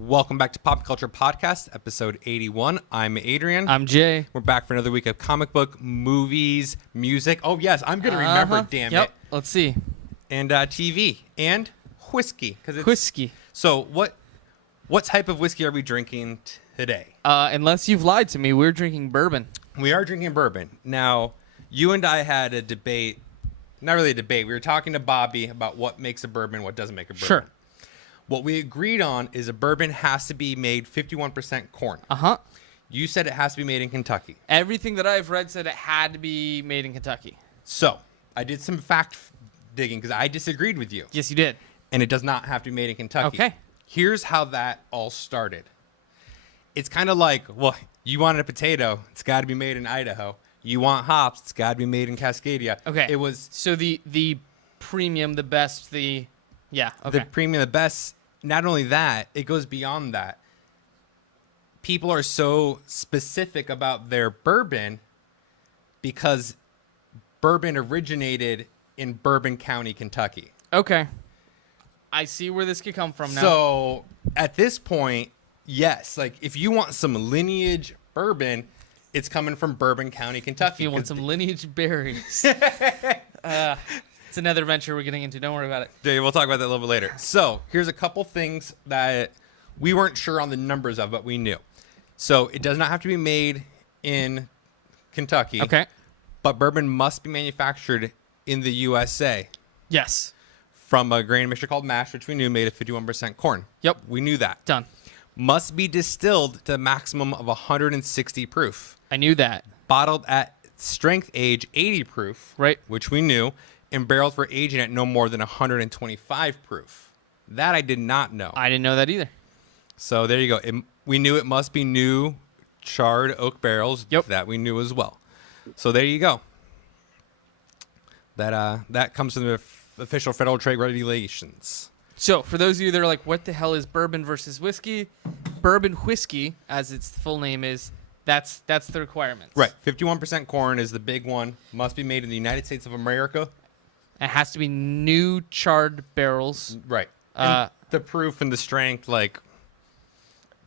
Welcome back to Pop Culture Podcast, episode 81. I'm Adrian. I'm Jay. We're back for another week of comic book, movies, music. Oh, yes, I'm going to remember, damn it. Let's see. And TV. And whiskey. Whiskey. So what type of whiskey are we drinking today? Unless you've lied to me, we're drinking bourbon. We are drinking bourbon. Now, you and I had a debate. Not really a debate. We were talking to Bobby about what makes a bourbon, what doesn't make a bourbon. Sure. What we agreed on is a bourbon has to be made 51% corn. Uh-huh. You said it has to be made in Kentucky. Everything that I've read said it had to be made in Kentucky. So, I did some fact digging because I disagreed with you. Yes, you did. And it does not have to be made in Kentucky. Okay. Here's how that all started. It's kind of like, well, you wanted a potato, it's got to be made in Idaho. You want hops, it's got to be made in Cascadia. Okay. It was so the premium, the best, yeah. Okay. the premium, the best. Not only that, it goes beyond that. People are so specific about their bourbon because bourbon originated in Bourbon County, Kentucky. Okay. I see where this could come from now. So at this point, yes, like if you want some lineage bourbon, it's coming from Bourbon County, Kentucky. If you want some lineage berries. It's another venture we're getting into. Don't worry about it. Yeah, we'll talk about that a little bit later. So here's a couple things that we weren't sure on the numbers of, but we knew. So it does not have to be made in Kentucky. Okay. But bourbon must be manufactured in the USA Yes. from a grain mixture called mash, which we knew made of 51% corn. Yep. We knew that. Done. Must be distilled to a maximum of 160 proof. I knew that. Bottled at strength age 80 proof. Right. Which we knew. And barreled for aging at no more than 125 proof. That I did not know. I didn't know that either. So there you go. We knew it must be new charred oak barrels. Yep. That we knew as well. So there you go. That comes from the official Federal Trade Regulations. So, for those of you that are like, what the hell is bourbon versus whiskey? Bourbon whiskey, as its full name is, that's the requirements. Right. 51% corn is the big one. Must be made in the United States of America. It has to be new charred barrels. Right. And the proof and the strength, like,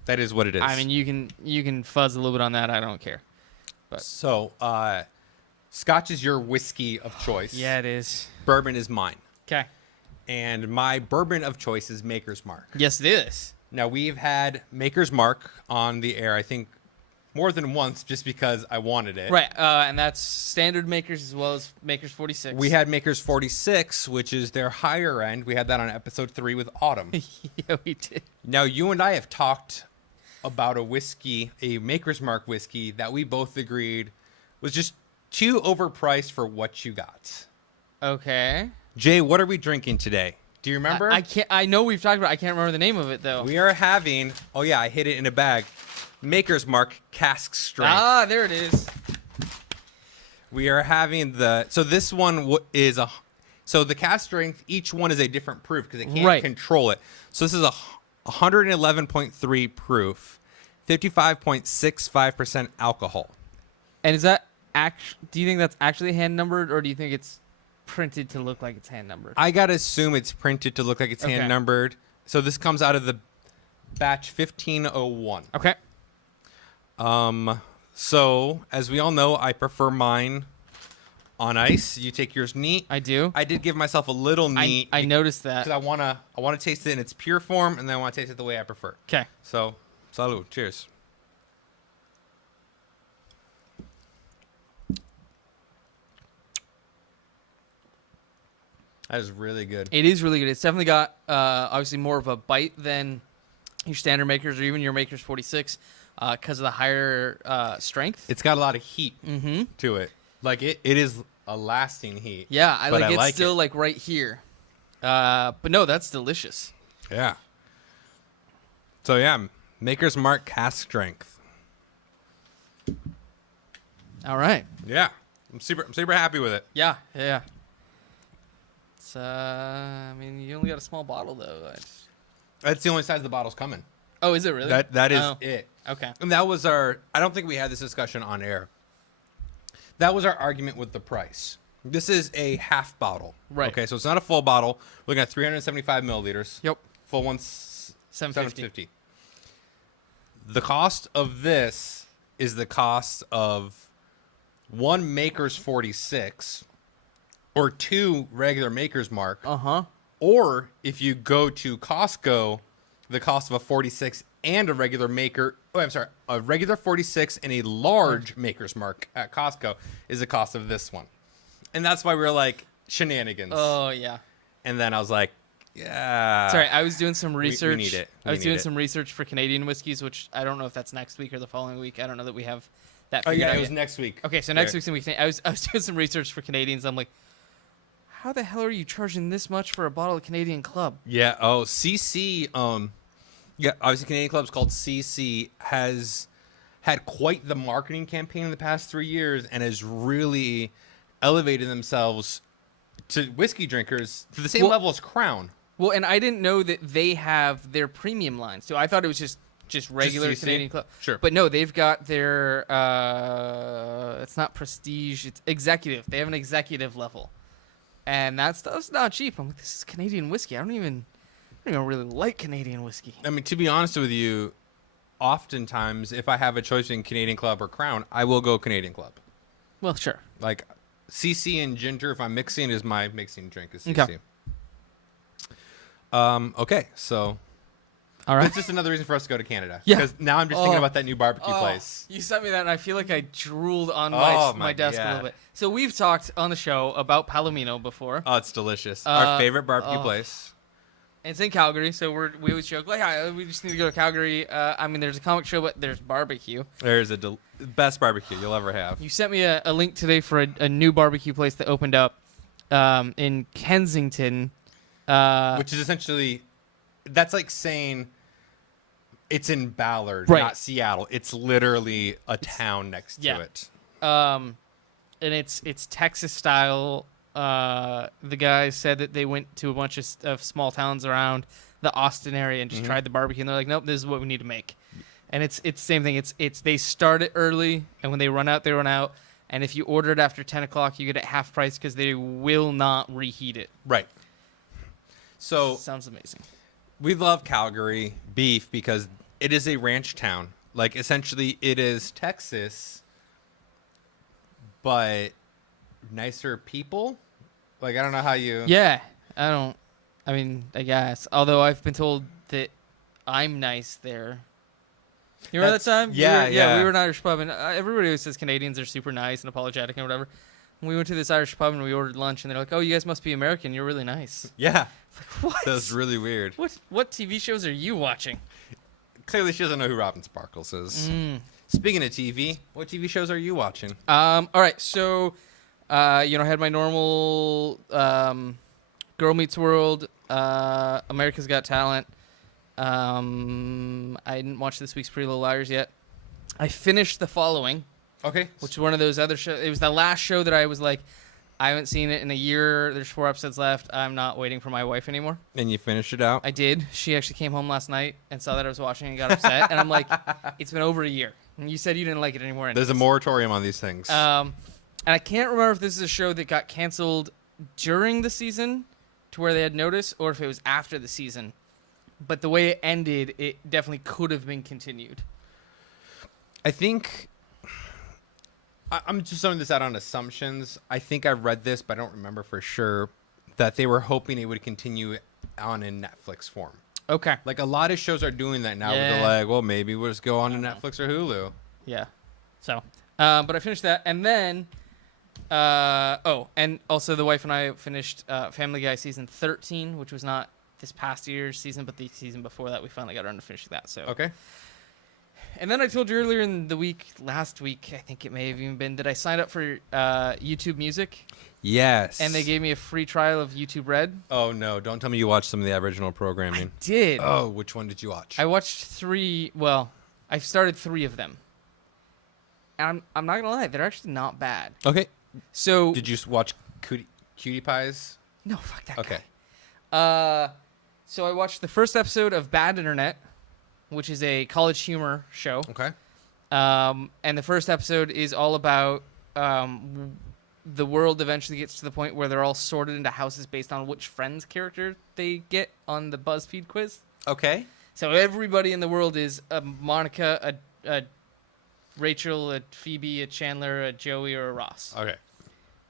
that is what it is. I mean, you can fuzz a little bit on that. I don't care. But So, Scotch is your whiskey of choice. yeah, it is. Bourbon is mine. Okay. And my bourbon of choice is Maker's Mark. Yes, it is. Now, we've had Maker's Mark on the air, I think, more than once just because I wanted it. Right. And that's standard Makers as well as Makers 46. We had Maker's 46, which is their higher end. We had that on episode 3 with Autumn. Yeah, we did. Now, you and I have talked about a whiskey, a Maker's Mark whiskey, that we both agreed was just too overpriced for what you got. Okay. Jay, what are we drinking today? Do you remember? I can't. I know we've talked about it. I can't remember the name of it, though. We are having, oh yeah, I hid it in a bag, Maker's Mark Cask Strength. Ah, there it is. We are having so this one is so the Cask Strength, each one is a different proof because it can't control it. So this is a 111.3 proof, 55.65% alcohol. And is that do you think that's actually hand numbered, or do you think it's printed to look like it's hand numbered? I gotta assume it's printed to look like it's hand numbered. So this comes out of the batch 1501. Okay. So as we all know, I prefer mine on ice. You take yours neat. I do. I did give myself a little neat. I noticed that. Because I wanna taste it in its pure form, and then I want to taste it the way I prefer. Okay. So, salud. Cheers. That is really good. It is really good. It's definitely got obviously more of a bite than your standard Makers or even your Makers 46 because of the higher strength. It's got a lot of heat to it. Like it is a lasting heat. Yeah, I like it's still it. like right here. But no, that's delicious. Yeah. So yeah, Maker's Mark Cask Strength. All right. Yeah, I'm super happy with it. Yeah. It's I mean, you only got a small bottle though. That's the only size the bottle's coming. Oh, is it really? That is it. Okay. And that was I don't think we had this discussion on air. That was our argument with the price. This is a half bottle. Right. Okay, so it's not a full bottle. We're looking at 375 milliliters. Yep. Full one's 750. The cost of this is the cost of one Maker's 46 or two regular Maker's Mark. Uh-huh. Or if you go to Costco, the cost of a 46 and a regular Maker... Oh, I'm sorry. A regular 46 and a large Maker's Mark at Costco is the cost of this one. And that's why we were like, shenanigans. Oh, yeah. And then I was like, yeah. Sorry, I was doing some research. We need it. I was doing some research for Canadian whiskeys, which I don't know if that's next week or the following week. I don't know that we have that Oh, figured yeah, out it was yet. next week. Okay, so next week's in week. I was doing some research for Canadians. I'm like, how the hell are you charging this much for a bottle of Canadian Club? Yeah. Oh, CC. Yeah. Obviously, Canadian Club's called CC has had quite the marketing campaign in the past 3 years and has really elevated themselves to whiskey drinkers to the same level as Crown. Well, and I didn't know that they have their premium line. So I thought it was just regular CC? Canadian Club. Sure. But no, they've got their it's not prestige, it's executive. They have an executive level. And that stuff's not cheap. I'm like, this is Canadian whiskey. I don't even really like Canadian whiskey. I mean, to be honest with you, oftentimes if I have a choice in Canadian Club or Crown, I will go Canadian Club. Well, sure. Like CC and ginger, if I'm mixing, is my mixing drink is CC. Okay. Okay, so All right. that's just another reason for us to go to Canada. Yeah. Because now I'm just thinking about that new barbecue place. You sent me that, and I feel like I drooled on Oh, my my desk a God. little bit. So we've talked on the show about Palomino before. Oh, it's delicious. Our favorite barbecue oh. place. It's in Calgary, so we always joke like, "Hi, we just need to go to Calgary." I mean, there's a comic show, but there's barbecue. There's a best barbecue you'll ever have. You sent me a link today for a new barbecue place that opened up in Kensington. Which is essentially, that's like saying it's in Ballard, Right. not Seattle. It's literally a town next yeah. to it. And it's Texas style. The guys said that they went to a bunch of small towns around the Austin area and just tried the barbecue, and they're like, nope, this is what we need to make. And it's the same thing. It's they start it early, and when they run out, they run out. And if you order it after 10 o'clock, you get it half price because they will not reheat it. Right. So Sounds amazing. we love Calgary beef because it is a ranch town. Like, essentially, it is Texas, but nicer people. Like, I don't know how you... Yeah, I mean, I guess. Although I've been told that I'm nice there. You remember that time? Yeah, We were in an Irish pub, and everybody always says Canadians are super nice and apologetic and whatever. And we went to this Irish pub, and we ordered lunch, and they're like, oh, you guys must be American. You're really nice. Yeah. What? That was really weird. What TV shows are you watching? Clearly, she doesn't know who Robin Sparkles is. Speaking of TV, what TV shows are you watching? All right, so, I had my normal Girl Meets World, America's Got Talent. I didn't watch this week's Pretty Little Liars yet. I finished The Following, Okay. which is one of those other shows. It was the last show that I was like, I haven't seen it in a year. There's 4 episodes left. I'm not waiting for my wife anymore. And you finished it out? I did. She actually came home last night and saw that I was watching and got upset. And I'm like, it's been over a year. And you said you didn't like it anymore. There's a anyways. moratorium on these things. And I can't remember if this is a show that got canceled during the season to where they had notice or if it was after the season. But the way it ended, it definitely could have been continued. I think... I'm just throwing this out on assumptions. I think I read this, but I don't remember for sure, that they were hoping it would continue on in Netflix form. Okay. Like, a lot of shows are doing that now. Where Yeah. they're like, well, maybe we'll just go on to Netflix or Hulu. Yeah. So, but I finished that. And then, and also the wife and I finished Family Guy season 13, which was not this past year's season, but the season before that, we finally got around to finishing that. So Okay. And then I told you earlier in the week, last week, I think it may have even been, that I signed up for YouTube Music. Yes. And they gave me a free trial of YouTube Red. Oh, no. Don't tell me you watched some of the original programming. Did. Oh, which one did you watch? I watched 3. Well, I've started 3 of them. And I'm not going to lie, they're actually not bad. Okay. So. Did you watch Cutie Pies? No, fuck that Okay. guy. So I watched the first episode of Bad Internet, which is a college humor show. Okay. And the first episode is all about the world eventually gets to the point where they're all sorted into houses based on which Friends character they get on the BuzzFeed quiz. Okay. So everybody in the world is a Monica, a Rachel, a Phoebe, a Chandler, a Joey, or a Ross. Okay.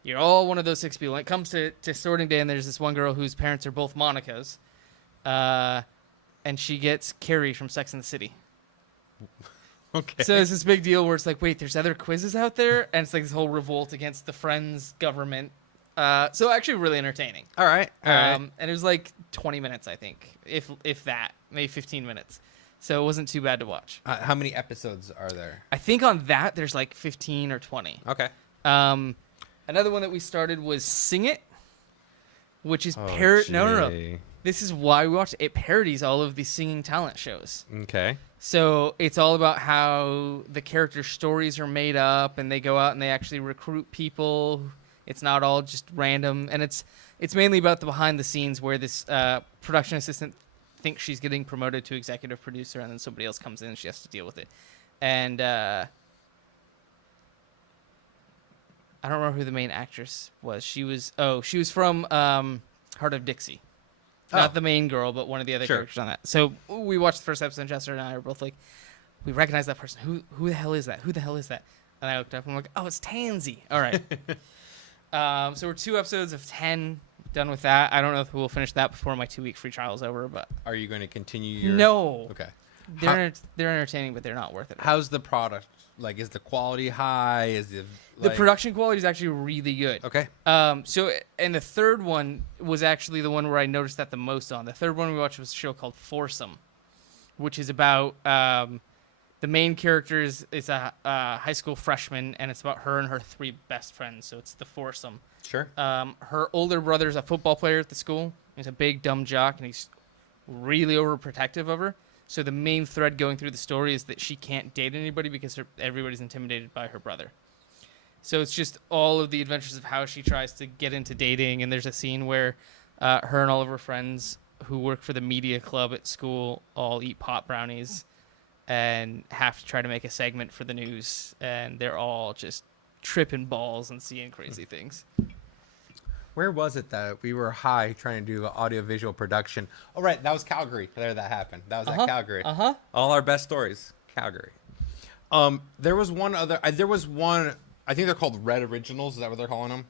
You're all one of those 6 people. When it comes to sorting day, and there's this one girl whose parents are both Monicas, and she gets Carrie from Sex and the City. Okay. So it's this big deal where it's like, wait, there's other quizzes out there, and it's like this whole revolt against the Friends government. So actually really entertaining. All right. And it was like 20 minutes, I think, if that, maybe 15 minutes. So it wasn't too bad to watch. How many episodes are there? I think on that there's like 15 or 20. Okay. Another one that we started was Sing It, which is No. This is why we watched it. It parodies all of the singing talent shows. Okay. So it's all about how the character stories are made up, and they go out and they actually recruit people. It's not all just random, and it's mainly about the behind the scenes where this production assistant thinks she's getting promoted to executive producer, and then somebody else comes in and she has to deal with it. And I don't remember who the main actress was. She was from Heart of Dixie. Not the main girl, but one of the other characters on that. So we watched the first episode, and Jester and I were both like, we recognize that person. Who the hell is that? Who the hell is that? And I looked up and I'm like, oh, it's Tansy. All right. So we're 2 episodes of 10 done with that. I don't know if we'll finish that before my 2-week free trial is over, but Are you going to continue your... no. Okay. They're entertaining, but they're not worth it. How's the product? Like, is the quality high? Is the... The like... production quality is actually really good. Okay. So, and the third one was actually the one where I noticed that the most on. The third one we watched was a show called Foursome, which is about the main character is a high school freshman, and it's about her and her 3 best friends. So it's the foursome. Sure. Her older brother's a football player at the school. He's a big dumb jock, and he's really overprotective of her. So the main thread going through the story is that she can't date anybody because everybody's intimidated by her brother. So it's just all of the adventures of how she tries to get into dating. And there's a scene where her and all of her friends who work for the media club at school all eat pot brownies and have to try to make a segment for the news. And they're all just tripping balls and seeing crazy things. Where was it that we were high trying to do audiovisual production? Oh, right. That was Calgary. There that happened. That was at Calgary. All our best stories. Calgary. There was one other... there was one... I think they're called Red Originals. Is that what they're calling them?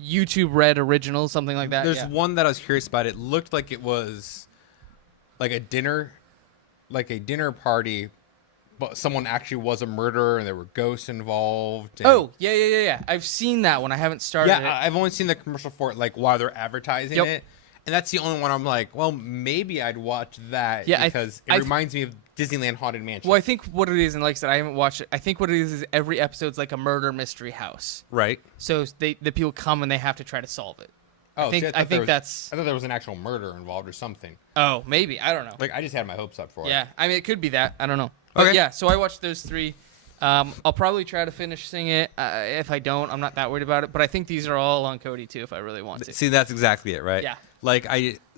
YouTube Red Originals, something like that. There's one that I was curious about. It looked like it was like a dinner party, but someone actually was a murderer and there were ghosts involved. Oh, yeah. I've seen that one. I haven't started it. I've only seen the commercial for it, like, while they're advertising it. And that's the only one I'm like, well, maybe I'd watch that because it reminds me of Disneyland Haunted Mansion. Well, I think what it is, and like I said, I haven't watched it. I think what it is every episode's like a murder mystery house. Right. So the people come and they have to try to solve it. Oh, I think that's... I thought there was an actual murder involved or something. Oh, maybe. I don't know. Like, I just had my hopes up for it. Yeah, I mean, it could be that. I don't know. But Okay. yeah, so I watched those 3. I'll probably try to finish Sing It. If I don't, I'm not that worried about it. But I think these are all on Cody, too, if I really want to. See, that's exactly it, right? Yeah. Like,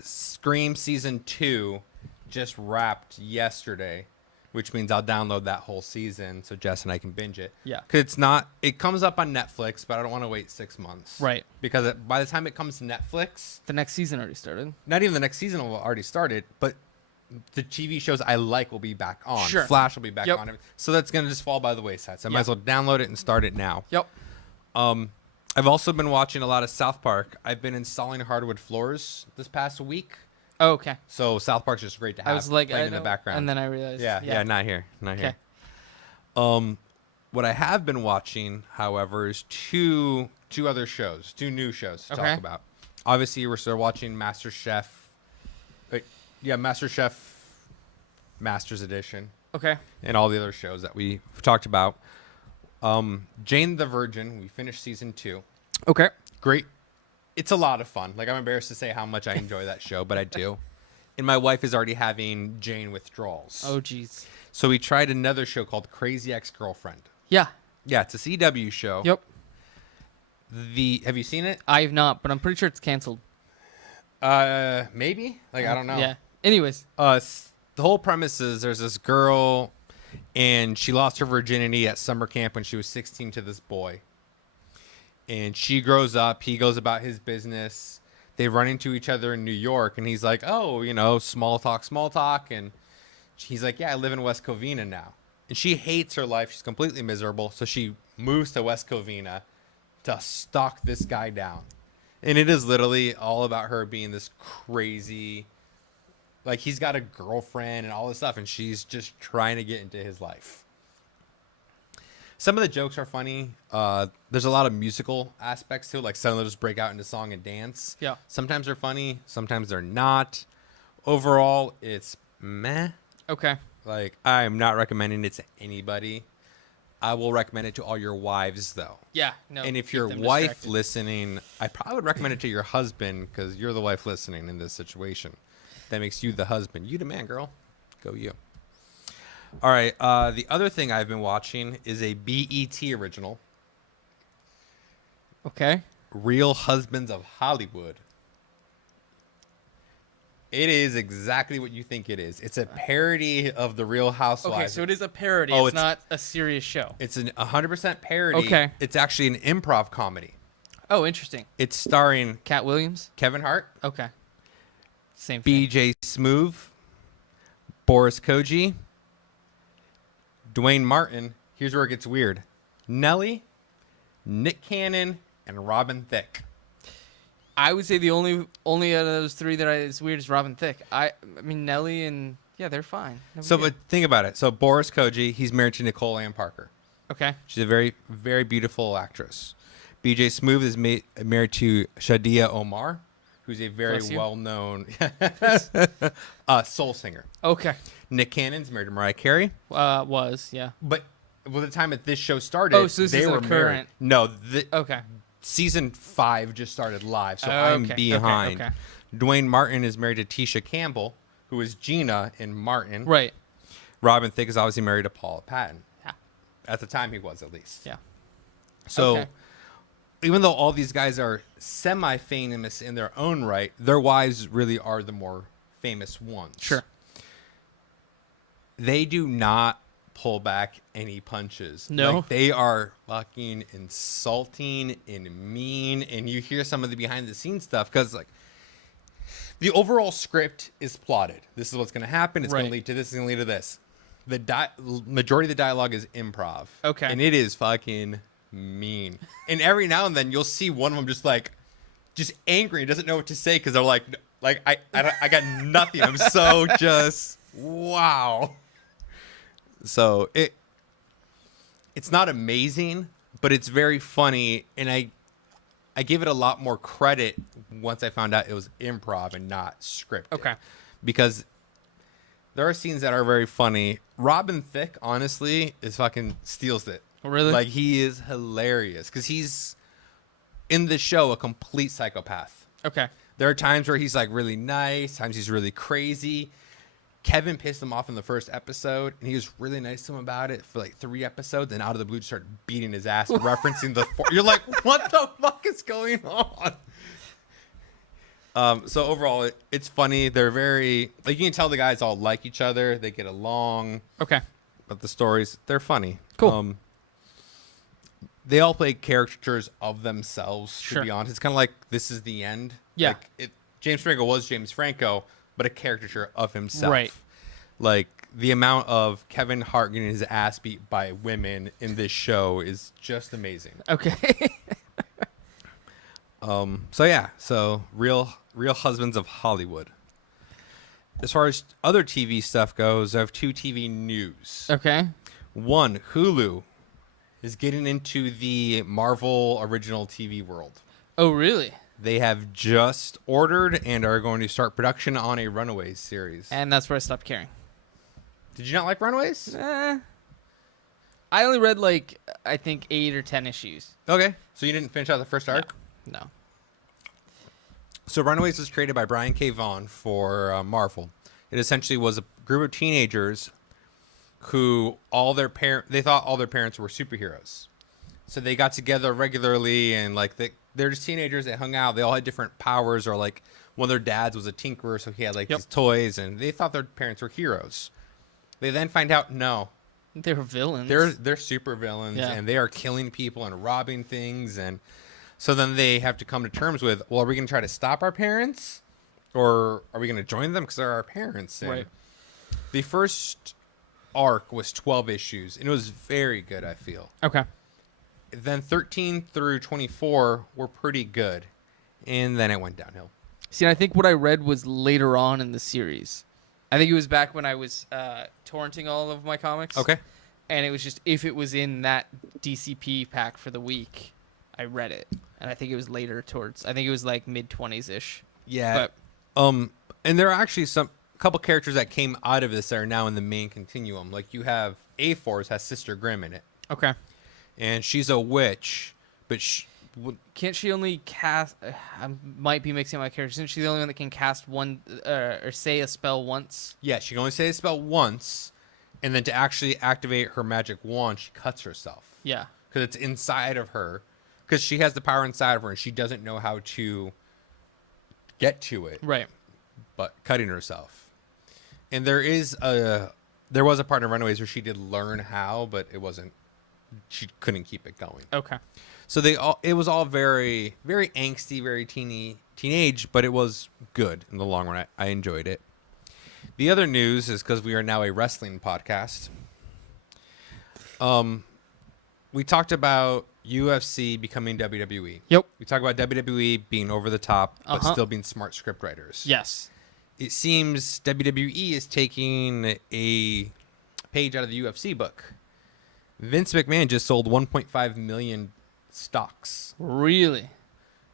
Scream Season 2 just wrapped yesterday, which means I'll download that whole season so Jess and I can binge it. Yeah. Because it comes up on Netflix, but I don't want to wait 6 months. Right. Because by the time it comes to Netflix... The next season already started. Not even the next season will already started, but the TV shows I like will be back on. Sure. Flash will be back on. So that's going to just fall by the wayside. So I might as well download it and start it now. Yep. I've also been watching a lot of South Park. I've been installing hardwood floors this past week. Oh, okay. So South Park's just great to have I was like, playing in the background. And then I realized. Yeah, not here. Okay. What I have been watching, however, is two other shows, 2 new shows to talk about. Obviously, we're still watching MasterChef. MasterChef Masters Edition. Okay. And all the other shows that we've talked about. Jane the Virgin, we finished season 2. Okay. Great. It's a lot of fun. Like, I'm embarrassed to say how much I enjoy that show, but I do. And my wife is already having Jane withdrawals. Oh, jeez. So we tried another show called Crazy Ex-Girlfriend. Yeah. Yeah, it's a CW show. Yep. Have you seen it? I've not, but I'm pretty sure it's canceled. Maybe. Like, I don't know. Yeah. Anyways. The whole premise is there's this girl, and she lost her virginity at summer camp when she was 16 to this boy. And she grows up. He goes about his business. They run into each other in New York, and he's like, "Oh, small talk," and he's like, "Yeah, I live in West Covina now." And she hates her life; she's completely miserable. So she moves to West Covina to stalk this guy down, and it is literally all about her being this crazy. Like, he's got a girlfriend and all this stuff, and she's just trying to get into his life. Some of the jokes are funny. There's a lot of musical aspects to it. Like, some of them just break out into song and dance. Yeah. Sometimes they're funny. Sometimes they're not. Overall, it's meh. Okay. Like, I'm not recommending it to anybody. I will recommend it to all your wives, though. Yeah. No. And if keep your them wife distracted. listening, I probably would recommend it to your husband, because you're the wife listening in this situation. That makes you the husband. You the man, girl. Go you. All right. The other thing I've been watching is a BET original, Okay. Real Husbands of Hollywood. It is exactly what you think it is. It's a parody of The Real Housewives. Okay, so it is a parody. Oh, it's not a serious show. It's an 100% parody. Okay. It's actually an improv comedy. Oh, interesting. It's starring Cat Williams. Kevin Hart, Okay. Same thing. BJ Smoove, Boris Koji, Dwayne Martin. Here's where it gets weird. Nelly, Nick Cannon, and Robin Thicke. I would say the only out of those three that is weird is Robin Thicke. I mean Nelly and yeah, they're fine. No So, big but think about it. So Boris Koji, he's married to Nicole Ann Parker. deal. Okay. She's a very, very beautiful actress. BJ Smoove is married to Shadia Omar, who's a very Bless you. well-known soul singer. Okay. Nick Cannon's married to Mariah Carey. Yeah. But by the time that this show started, Oh, so this they is a were married. current- No, Okay. season 5 just started live, so Oh, I'm okay, behind. okay. Dwayne Martin is married to Tisha Campbell, who is Gina in Martin. Right. Robin Thicke is obviously married to Paula Patton. Yeah. At the time, he was, at least. Yeah. So, Okay. even though all these guys are semi-famous in their own right, their wives really are the more famous ones. Sure. They do not pull back any punches. No. Like, they are fucking insulting and mean, and you hear some of the behind-the-scenes stuff, because, like, the overall script is plotted. This is what's going to happen. It's going Right. to lead to this. It's going to lead to this. The majority of the dialogue is improv. Okay. And it is fucking mean. And every now and then you'll see one of them just angry and doesn't know what to say, because they're like I got nothing. I'm so just wow. So it's not amazing, but it's very funny, and I give it a lot more credit once I found out it was improv and not scripted. Okay. Because there are scenes that are very funny. Robin Thicke, honestly, steals it. Really? Like, he is hilarious, because he's in the show a complete psychopath. Okay. There are times where he's like really nice, times he's really crazy. Kevin pissed him off in the first episode, and he was really nice to him about it for like 3 episodes, and out of the blue just started beating his ass, referencing the You're like, what the fuck is going on? So overall, it's funny. They're very, like, you can tell the guys all like each other. They get along. Okay. But the stories, they're funny. Cool. They all play characters of themselves, to Sure. be honest. It's kind of like This Is the End. Yeah. Like, James Franco was James Franco, but a caricature of himself. Right. Like, the amount of Kevin Hart getting his ass beat by women in this show is just amazing. Okay. So Real Husbands of Hollywood. As far as other TV stuff goes, I have 2 TV news. Okay. One, Hulu is getting into the Marvel original TV world. Oh, really? They have just ordered and are going to start production on a Runaways series. And that's where I stopped caring. Did you not like Runaways? I only read I think 8 or 10 issues. Okay. So you didn't finish out the first arc? No. So Runaways was created by Brian K. Vaughan for Marvel. It essentially was a group of teenagers who they thought all their parents were superheroes. So they got together regularly, and they're just teenagers. They hung out. They all had different powers, or like one of their dads was a tinkerer, so he had these toys, and they thought their parents were heroes. They then find out no, They were villains. they're super villains, Yeah. and they are killing people and robbing things, and So then they have to come to terms with, well, are we going to try to stop our parents, or are we going to join them because they're our parents? And Right. the first arc was 12 issues, and it was very good, I feel. Okay. Then 13 through 24 were pretty good, and then it went downhill. See, I think what I read was later on in the series. I think it was back when I was torrenting all of my comics. Okay. And it was just, if it was in that DCP pack for the week, I read it. And I think it was later towards, I think it was like mid-20s-ish. Yeah. But And there are actually a couple characters that came out of this that are now in the main continuum. Like you have A-Force has Sister Grimm in it, okay. and she's a witch, but Can't she only cast? I might be mixing up my characters. Isn't she the only one that can cast one or say a spell once? yeah, she can only say a spell once, and then to actually activate her magic wand, she cuts herself. Yeah. Because it's inside of her, because she has the power inside of her, and she doesn't know how to get to it. Right. But cutting herself. And there was a part in Runaways where she did learn how, but she couldn't keep it going. Okay. So it was all very, very angsty, very teenage, but it was good in the long run. I enjoyed it. The other news is because we are now a wrestling podcast. We talked about UFC becoming WWE. Yep. We talked about WWE being over the top, but still being smart script writers. Yes. It seems WWE is taking a page out of the UFC book. Vince McMahon just sold 1.5 million stocks. Really?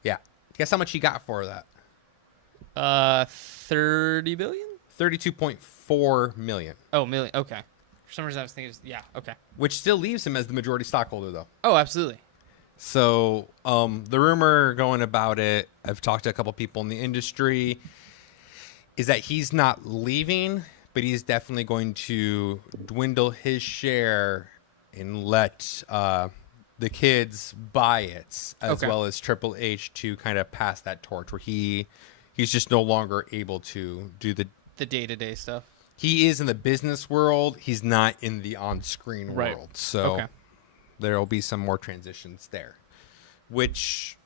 Yeah. Guess how much he got for that? 30 billion? 32.4 million. Oh, million. Okay. For some reason I was thinking, yeah, okay. Which still leaves him as the majority stockholder, though. Oh, absolutely. So the rumor going about it, I've talked to a couple people in the industry, is that he's not leaving, but he's definitely going to dwindle his share and let the kids buy it, as well as Triple H to kind of pass that torch where he's just no longer able to do the day-to-day stuff. He is in the business world. He's not in the on-screen world. So there will be some more transitions there, which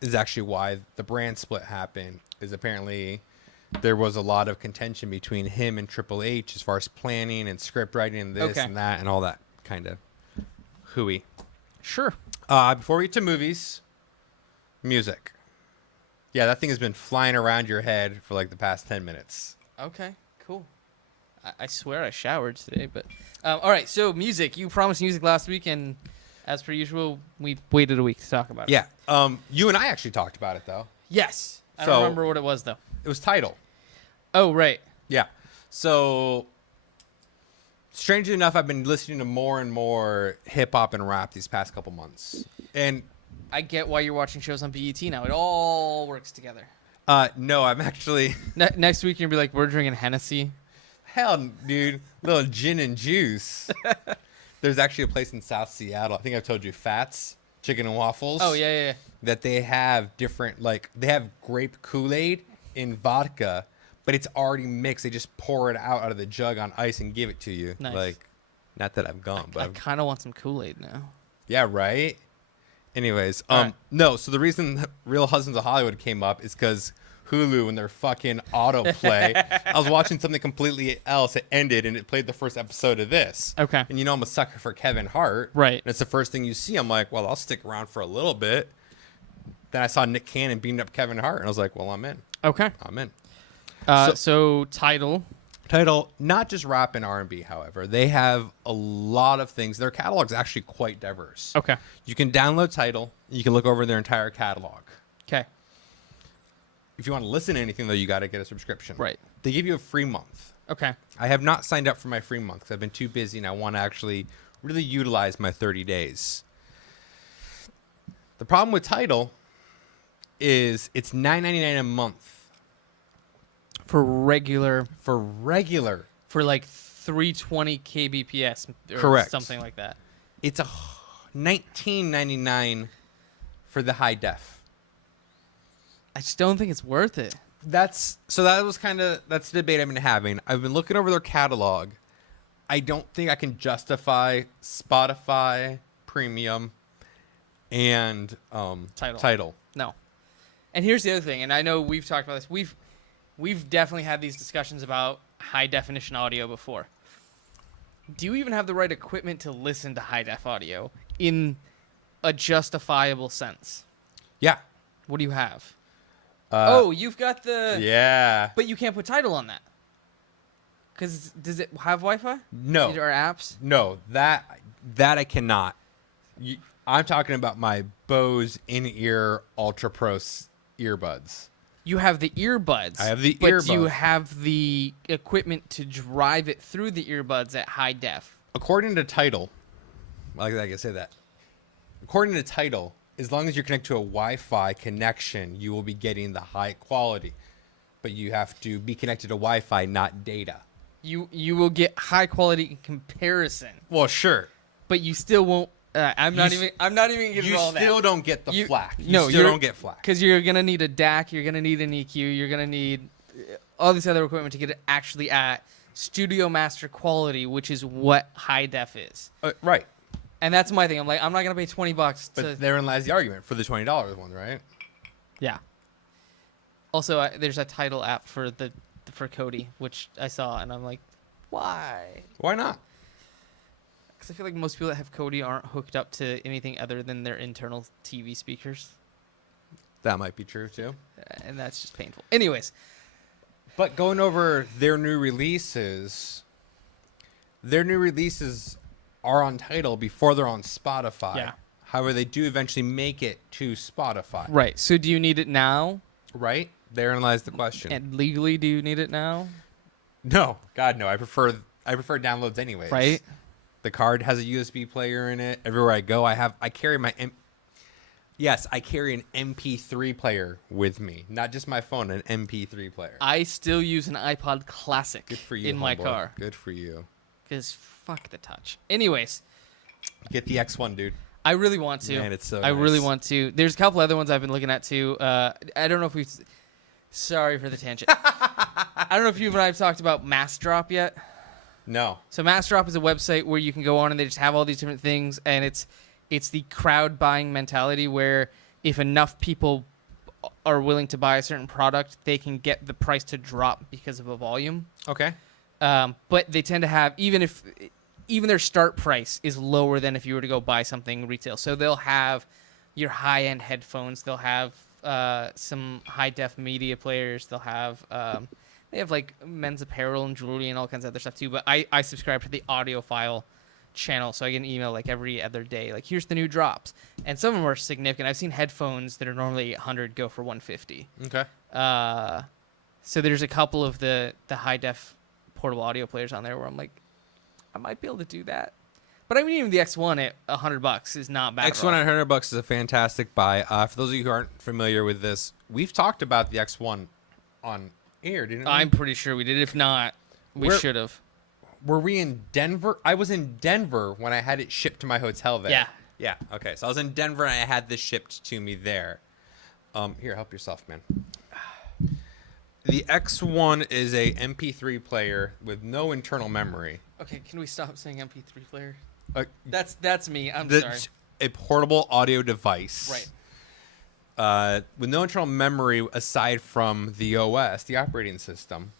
is actually why the brand split happened, is apparently there was a lot of contention between him and Triple H as far as planning and script writing and this and that and all that kind of hooey. Sure. Before we get to movies, music. Yeah, that thing has been flying around your head for like the past 10 minutes. Okay, cool. I swear I showered today, but... all right, so music. You promised music last week, and as per usual, we waited a week to talk about it. Yeah. You and I actually talked about it, though. Yes. I don't remember what it was, though. It was Tidal. Oh, right. Yeah. So, strangely enough, I've been listening to more and more hip-hop and rap these past couple months. And I get why you're watching shows on BET now. It all works together. no, I'm actually... Next week, you're going to be like, we're drinking Hennessy. Hell, dude. Little gin and juice. There's actually a place in South Seattle. I think I've told you, Fats Chicken and Waffles. Oh, yeah. That they have different, like, they have grape Kool-Aid in vodka, but it's already mixed. They just pour it out of the jug on ice and give it to you. Nice. Like, not that I've gone, but I kind of want some Kool-Aid now. yeah, right? Anyways, right. No, so the reason Real Husbands of Hollywood came up is because Hulu and their fucking autoplay. I was watching something completely else. It ended, and it played the first episode of this. Okay. And you know I'm a sucker for Kevin Hart. Right. And it's the first thing you see. I'm like, well, I'll stick around for a little bit. Then I saw Nick Cannon beating up Kevin Hart, and I was like, well, I'm in. Okay. I'm in. So Tidal, not just rap and R&B, however. They have a lot of things. Their catalog's actually quite diverse. Okay. You can download Tidal. You can look over their entire catalog. Okay. If you want to listen to anything, though, you got to get a subscription. Right. They give you a free month. Okay. I have not signed up for my free month because I've been too busy, and I want to actually really utilize my 30 days. The problem with Tidal is it's $9.99 a month. For regular, For like 320 kbps or Correct. something like that. It's a $19.99 for the high def. I just don't think it's worth it. That's the debate I've been having. I've been looking over their catalog. I don't think I can justify Spotify Premium and Title. title. No. And here's the other thing, and I know we've talked about this. We've definitely had these discussions about high definition audio before. Do you even have the right equipment to listen to high def audio in a justifiable sense? Yeah. What do you have? You've got the... Yeah. But you can't put title on that. Because does it have Wi-Fi? No. Or apps? No, that I cannot. I'm talking about my Bose in-ear Ultra Pro earbuds. You have the earbuds. I have the but earbuds. do you have the equipment to drive it through the earbuds at high def? According to Tidal, I can say that. According to Tidal, as long as you're connected to a Wi-Fi connection, you will be getting the high quality. But you have to be connected to Wi-Fi, not data. You will get high quality in comparison, Well, sure. but you still won't. I'm not even getting You all that. still don't get the You- flack. no, You still you're- don't get flack. Because you're gonna need a DAC, you're gonna need an EQ, you're gonna need all this other equipment to get it actually at studio master quality, which is what high def is. Right. And that's my thing. I'm like, I'm not gonna pay $20 But to. therein lies the argument for the $20 one, right? Yeah. Also, there's a title app for Cody, which I saw, and I'm like, why? Why not? Because I feel like most people that have Cody aren't hooked up to anything other than their internal TV speakers, That might be true, too. and that's just painful. Anyways, But going over their new releases are on Tidal before they're on Spotify. Yeah. However, they do eventually make it to Spotify. right. So do you need it now? Right? Therein lies the question. And legally, do you need it now? No. God, no. I prefer downloads anyways. Right. The card has a USB player in it. Everywhere I go, I carry my... Yes, I carry an MP3 player with me. Not just my phone, an MP3 player. I still use an iPod Classic Good for you, in my homeboy. car. Good for you. Because fuck the touch. Anyways, Get the X1, dude. I really want to. Man, it's so I really nice. want to. There's a couple other ones I've been looking at too. I don't know if we've... Sorry for the tangent. I don't know if you and I have talked about Mass Drop yet. No. So Mass Drop is a website where you can go on and they just have all these different things, and it's the crowd buying mentality where if enough people are willing to buy a certain product, they can get the price to drop because of a volume. Okay. But they tend to have even their start price is lower than if you were to go buy something retail. So they'll have your high end headphones. They'll have some high def media players. They'll have they have like men's apparel and jewelry and all kinds of other stuff too. But I subscribe to the audiophile channel, so I get an email like every other day, like here's the new drops, and some of them are significant. I've seen headphones that are normally 800 go for 150. Okay. So there's a couple of the high def portable audio players on there where I'm like, I might be able to do that. But I mean, even the X1 at $100 is not bad. X1 at $100 is a fantastic buy. For those of you who aren't familiar with this, we've talked about the X1 on air, didn't we? I'm pretty sure we did. If not, we should have. Were we in Denver? I was in Denver when I had it shipped to my hotel there. Yeah. Yeah. Okay. So I was in Denver and I had this shipped to me there. Here, help yourself, man. The X1 is a MP3 player with no internal memory. Okay, can we stop saying MP3 player? Uh, That's me. I'm that's sorry. a portable audio device. Right. With no internal memory aside from the OS, the operating system,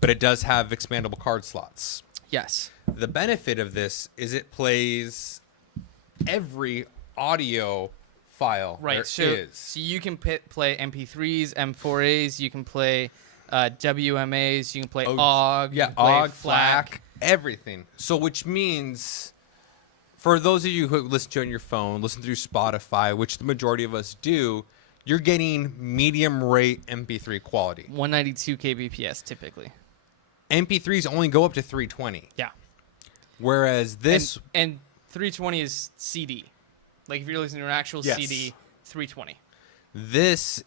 but it does have expandable card slots. Yes. The benefit of this is it plays every audio file Right. there So is. you can play MP3s, M4As. You can play WMAs. You can play OGG. Yeah, you can play OGG, FLAC, everything. So which means, for those of you who listen to it on your phone, listen through Spotify, which the majority of us do, you're getting medium rate MP3 quality. 192 kbps typically. MP3s only go up to 320. Yeah. Whereas this... And 320 is CD. Like if you're listening to an actual Yes. CD, 320. This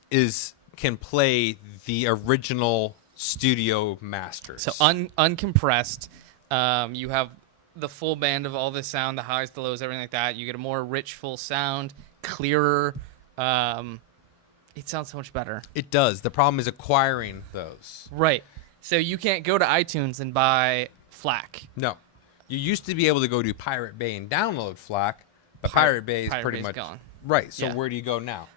can play the original studio masters. So uncompressed. You have the full band of all the sound, the highs, the lows, everything like that. You get a more rich, full sound, clearer. It sounds so much better. It does. The problem is acquiring those. Right. So you can't go to iTunes and buy FLAC. No. You used to be able to go to Pirate Bay and download FLAC, but Pirate Bay is pretty Bay's much gone. Right. So Yeah. where do you go now?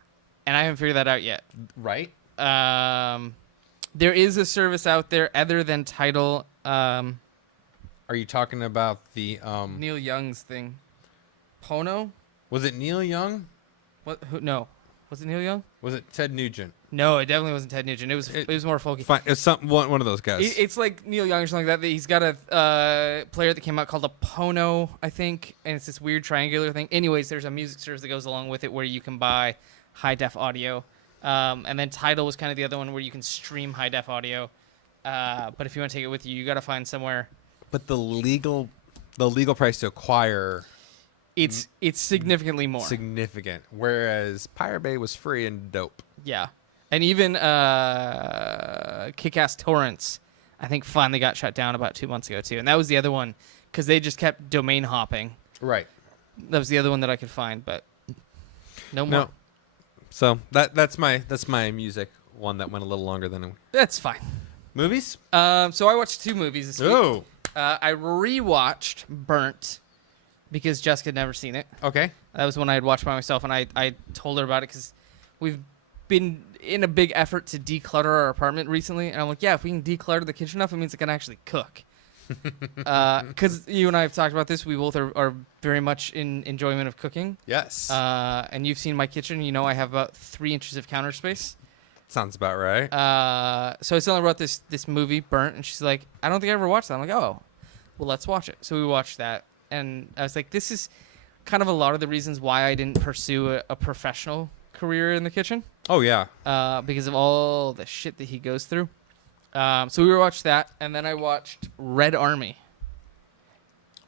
And I haven't figured that out yet. Right. There is a service out there other than Tidal. Are you talking about the Neil Young's thing. Pono? Was it Neil Young? What? Who? No. Was it Neil Young? Was it Ted Nugent? No, it definitely wasn't Ted Nugent. It was more folky. Fine. It's one of those guys. It's like Neil Young or something like that. He's got a player that came out called a Pono, I think, and it's this weird triangular thing. Anyways, there's a music service that goes along with it where you can buy high def audio, and then Tidal was kind of the other one where you can stream high def audio. But if you want to take it with you, you got to find somewhere. But the legal price to acquire It's significantly more. significant, whereas Pirate Bay was free and dope. Yeah. And even Kick-Ass Torrents, I think, finally got shut down about 2 months ago, too. And that was the other one, because they just kept domain hopping. Right. That was the other one that I could find, but no more. No. So that's my music one that went a little longer than That's fine. movies. So I watched 2 movies this week. Oh. I rewatched Burnt, because Jessica had never seen it. Okay. That was one I had watched by myself, and I told her about it, because we've been in a big effort to declutter our apartment recently, and I'm like, yeah, if we can declutter the kitchen enough, it means I can actually cook. Because you and I have talked about this, we both are very much in enjoyment of cooking. Yes. And you've seen my kitchen. You know I have about 3 inches of counter space. Sounds about right. So I was telling her about this movie, Burnt, and she's like, I don't think I ever watched that. I'm like, oh, well, let's watch it. So we watched that, and I was like, this is kind of a lot of the reasons why I didn't pursue a professional career in the kitchen. Oh yeah. Because of all the shit that he goes through. So we watched that, and then I watched Red Army.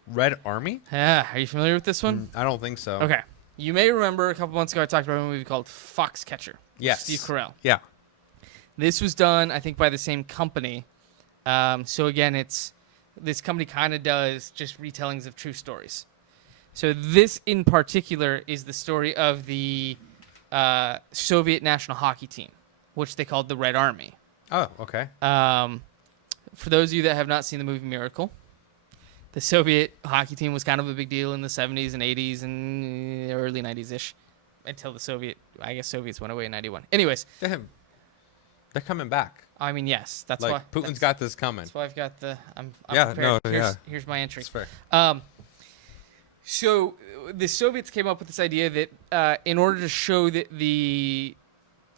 Red Army? Yeah, are you familiar with this one? I don't think so. Okay. You may remember a couple months ago I talked about a movie called Foxcatcher. Yes. Steve Carell. Yeah. This was done, I think, by the same company. So again, this company kind of does just retellings of true stories. So this in particular is the story of the Soviet national hockey team, which they called the Red Army. Oh, okay. For those of you that have not seen the movie Miracle, the Soviet hockey team was kind of a big deal in the 70s and 80s and early 90s-ish until the Soviets went away in 91. Anyways. Damn. They're coming back. I mean, yes. That's like, why. Putin's got this coming. That's why I've got I'm yeah, prepared. no, Here's my entry. That's fair. So the Soviets came up with this idea that in order to show that the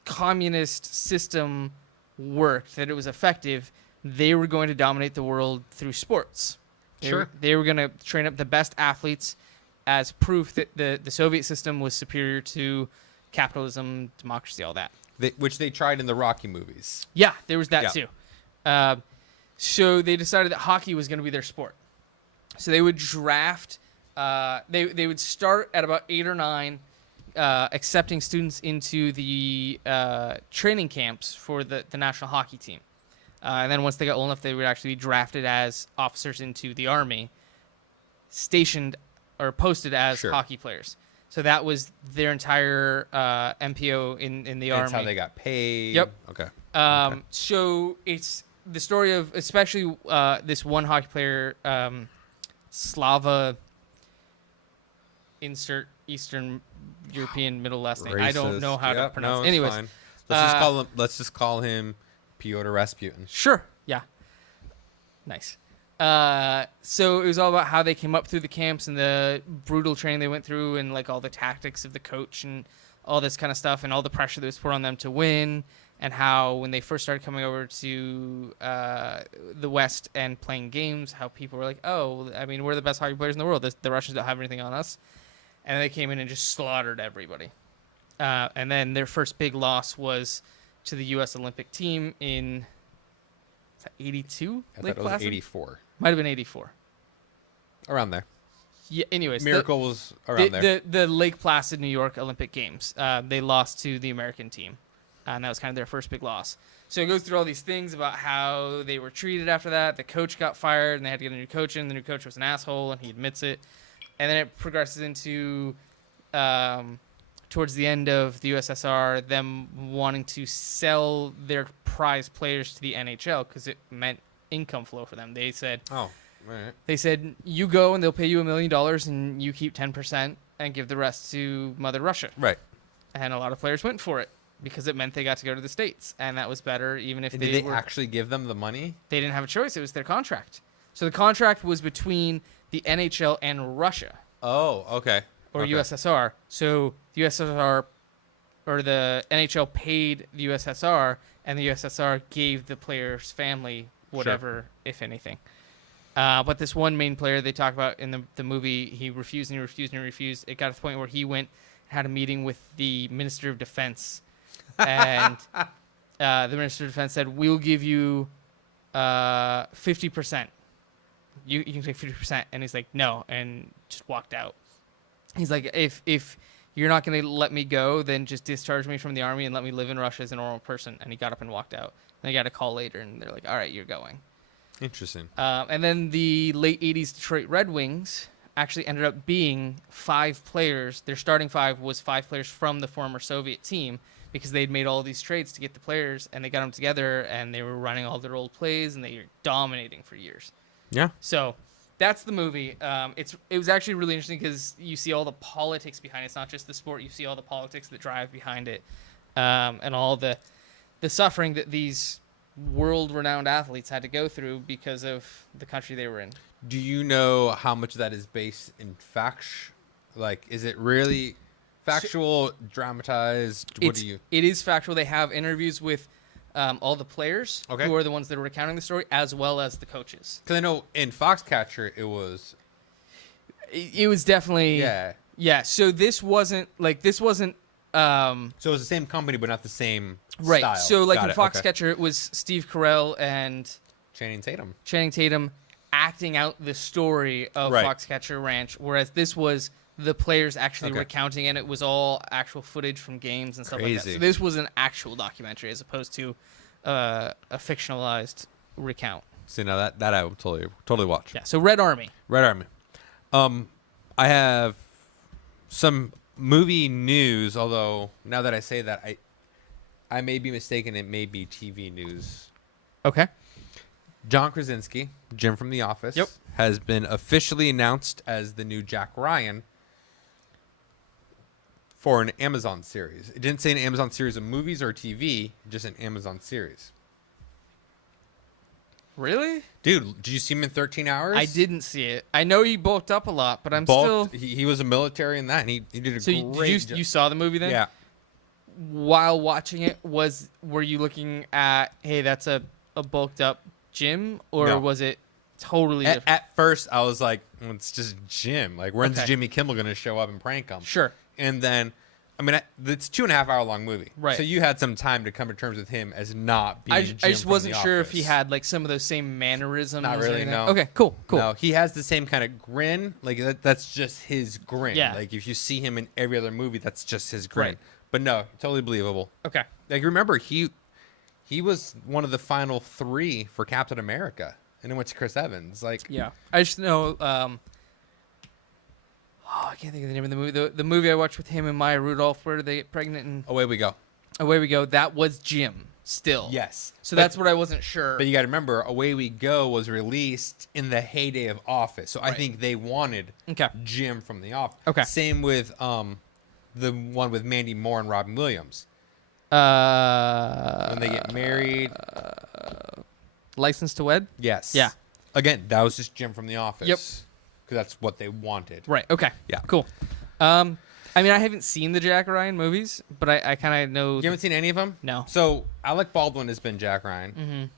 communist system worked, that it was effective, they were going to dominate the world through sports. They were going to train up the best athletes as proof that the Soviet system was superior to capitalism, democracy, all that. Which they tried in the Rocky movies. Yeah, there was that too. So they decided that hockey was going to be their sport. So they would draft. They would start at about 8 or 9, accepting students into the training camps for the national hockey team. And then once they got old enough, they would actually be drafted as officers into the army, stationed or posted as hockey players. So that was their entire MPO in the army. That's how they got paid. Yep. Okay. So it's the story of especially this one hockey player, Slava, insert Eastern European middle last name. Racist. I don't know how to pronounce it. Anyways. Fine. Let's just call him Pyotr Rasputin. Sure. Yeah. Nice. So it was all about how they came up through the camps and the brutal training they went through and like all the tactics of the coach and all this kind of stuff and all the pressure that was put on them to win and how when they first started coming over to the West and playing games, how people were like, oh, I mean, we're the best hockey players in the world. The Russians don't have anything on us. And they came in and just slaughtered everybody. And then their first big loss was to the U.S. Olympic team in 82? I thought it was 84. Might have been 84. Around there. Yeah. Anyways, Miracle was around there. The Lake Placid, New York Olympic Games. They lost to the American team, and that was kind of their first big loss. So it goes through all these things about how they were treated after that. The coach got fired, and they had to get a new coach in. The new coach was an asshole, and he admits it. And then it progresses into towards the end of the USSR, them wanting to sell their prize players to the NHL because it meant income flow for them. They said, oh, right. They said, you go and they'll pay you $1 million and you keep 10%. and give the rest to Mother Russia. Right. And a lot of players went for it because it meant they got to go to the States, and that was better even if And they did they were, actually give them the money? they didn't have a choice. It was their contract. So the contract was between the NHL and Russia Oh, okay. or Okay. USSR. So the USSR or the NHL paid the USSR, and the USSR gave the player's family whatever, if anything. But this one main player they talk about in the movie, he refused and he refused and he refused. It got to the point where he went and had a meeting with the Minister of Defense, and the Minister of Defense said, "We'll give you 50%. You can take 50%." And he's like, "No," and just walked out. He's like, if you're not going to let me go, then just discharge me from the army and let me live in Russia as a normal person. And he got up and walked out. And I got a call later, and they're like, "All right, you're going." Interesting. And then the late 80s Detroit Red Wings actually ended up being 5 players. Their starting 5 was 5 players from the former Soviet team because they'd made all these trades to get the players, and they got them together, and they were running all their old plays, and they were dominating for years. Yeah. So that's the movie. It was actually really interesting because you see all the politics behind it. It's not just the sport. You see all the politics that drive behind it, and all the suffering that these world-renowned athletes had to go through because of the country they were in. Do you know how much of that is based in fact? Like, is it really factual, dramatized? It is factual. They have interviews with all the players Okay. who are the ones that are recounting the story, as well as the coaches. Because I know in Foxcatcher it was. It was definitely yeah. So this wasn't. So it was the same company, but not the same Right. style. So like Got in it, okay. Foxcatcher, it was Steve Carell and Channing Tatum acting out the story of Right. Foxcatcher Ranch, whereas this was the players actually Okay. recounting, and it was all actual footage from games and stuff like that. Crazy. So this was an actual documentary as opposed to a fictionalized recount. See, now that I would totally watch. Yeah. So Red Army. Red Army. I have some movie news, although now that I say that, I may be mistaken. It may be TV news. Okay. John Krasinski, Jim from The Office, Yep. has been officially announced as the new Jack Ryan for an Amazon series. It didn't say an Amazon series of movies or TV, just an Amazon series. Really? Dude, did you see him in 13 Hours? I didn't see it. I know he bulked up a lot, but I'm Bulked. still. He was a military in that, and he did a So great did you saw the movie then? Yeah. While watching it, were you looking at, hey, that's a bulked up Jim, or No. was it totally different? At first, I was like, well, it's just Jim. Like, when's Okay. Jimmy Kimmel going to show up and prank him? Sure. And then, I mean, it's 2.5 hour long movie. Right. So you had some time to come to terms with him as not being I Jim just from wasn't The sure if he Office. had like some of those same mannerisms. Not or really, anything. no. Okay, cool. No, he has the same kind of grin. Like, that's just his grin. Yeah. Like, if you see him in every other movie, that's just his grin. Right. But no, totally believable. Okay. Like, remember, he was one of the final 3 for Captain America. And it went to Chris Evans. Like, Yeah. I just know. I can't think of the name of the movie. The movie I watched with him and Maya Rudolph, where they get pregnant and away we go. away we go. That was Jim still. Yes. So that's what I wasn't sure. But you got to remember, Away We Go was released in the heyday of Office. So I Right. think they wanted Okay. Jim from The Office. Okay. Same with the one with Mandy Moore and Robin Williams. When they get married. License to Wed? Yes. Yeah. Again, that was just Jim from The Office. Yep. Because that's what they wanted. Right. Okay. Yeah. Cool. I mean, I haven't seen the Jack Ryan movies, but I kind of know. You haven't seen any of them? No. So Alec Baldwin has been Jack Ryan.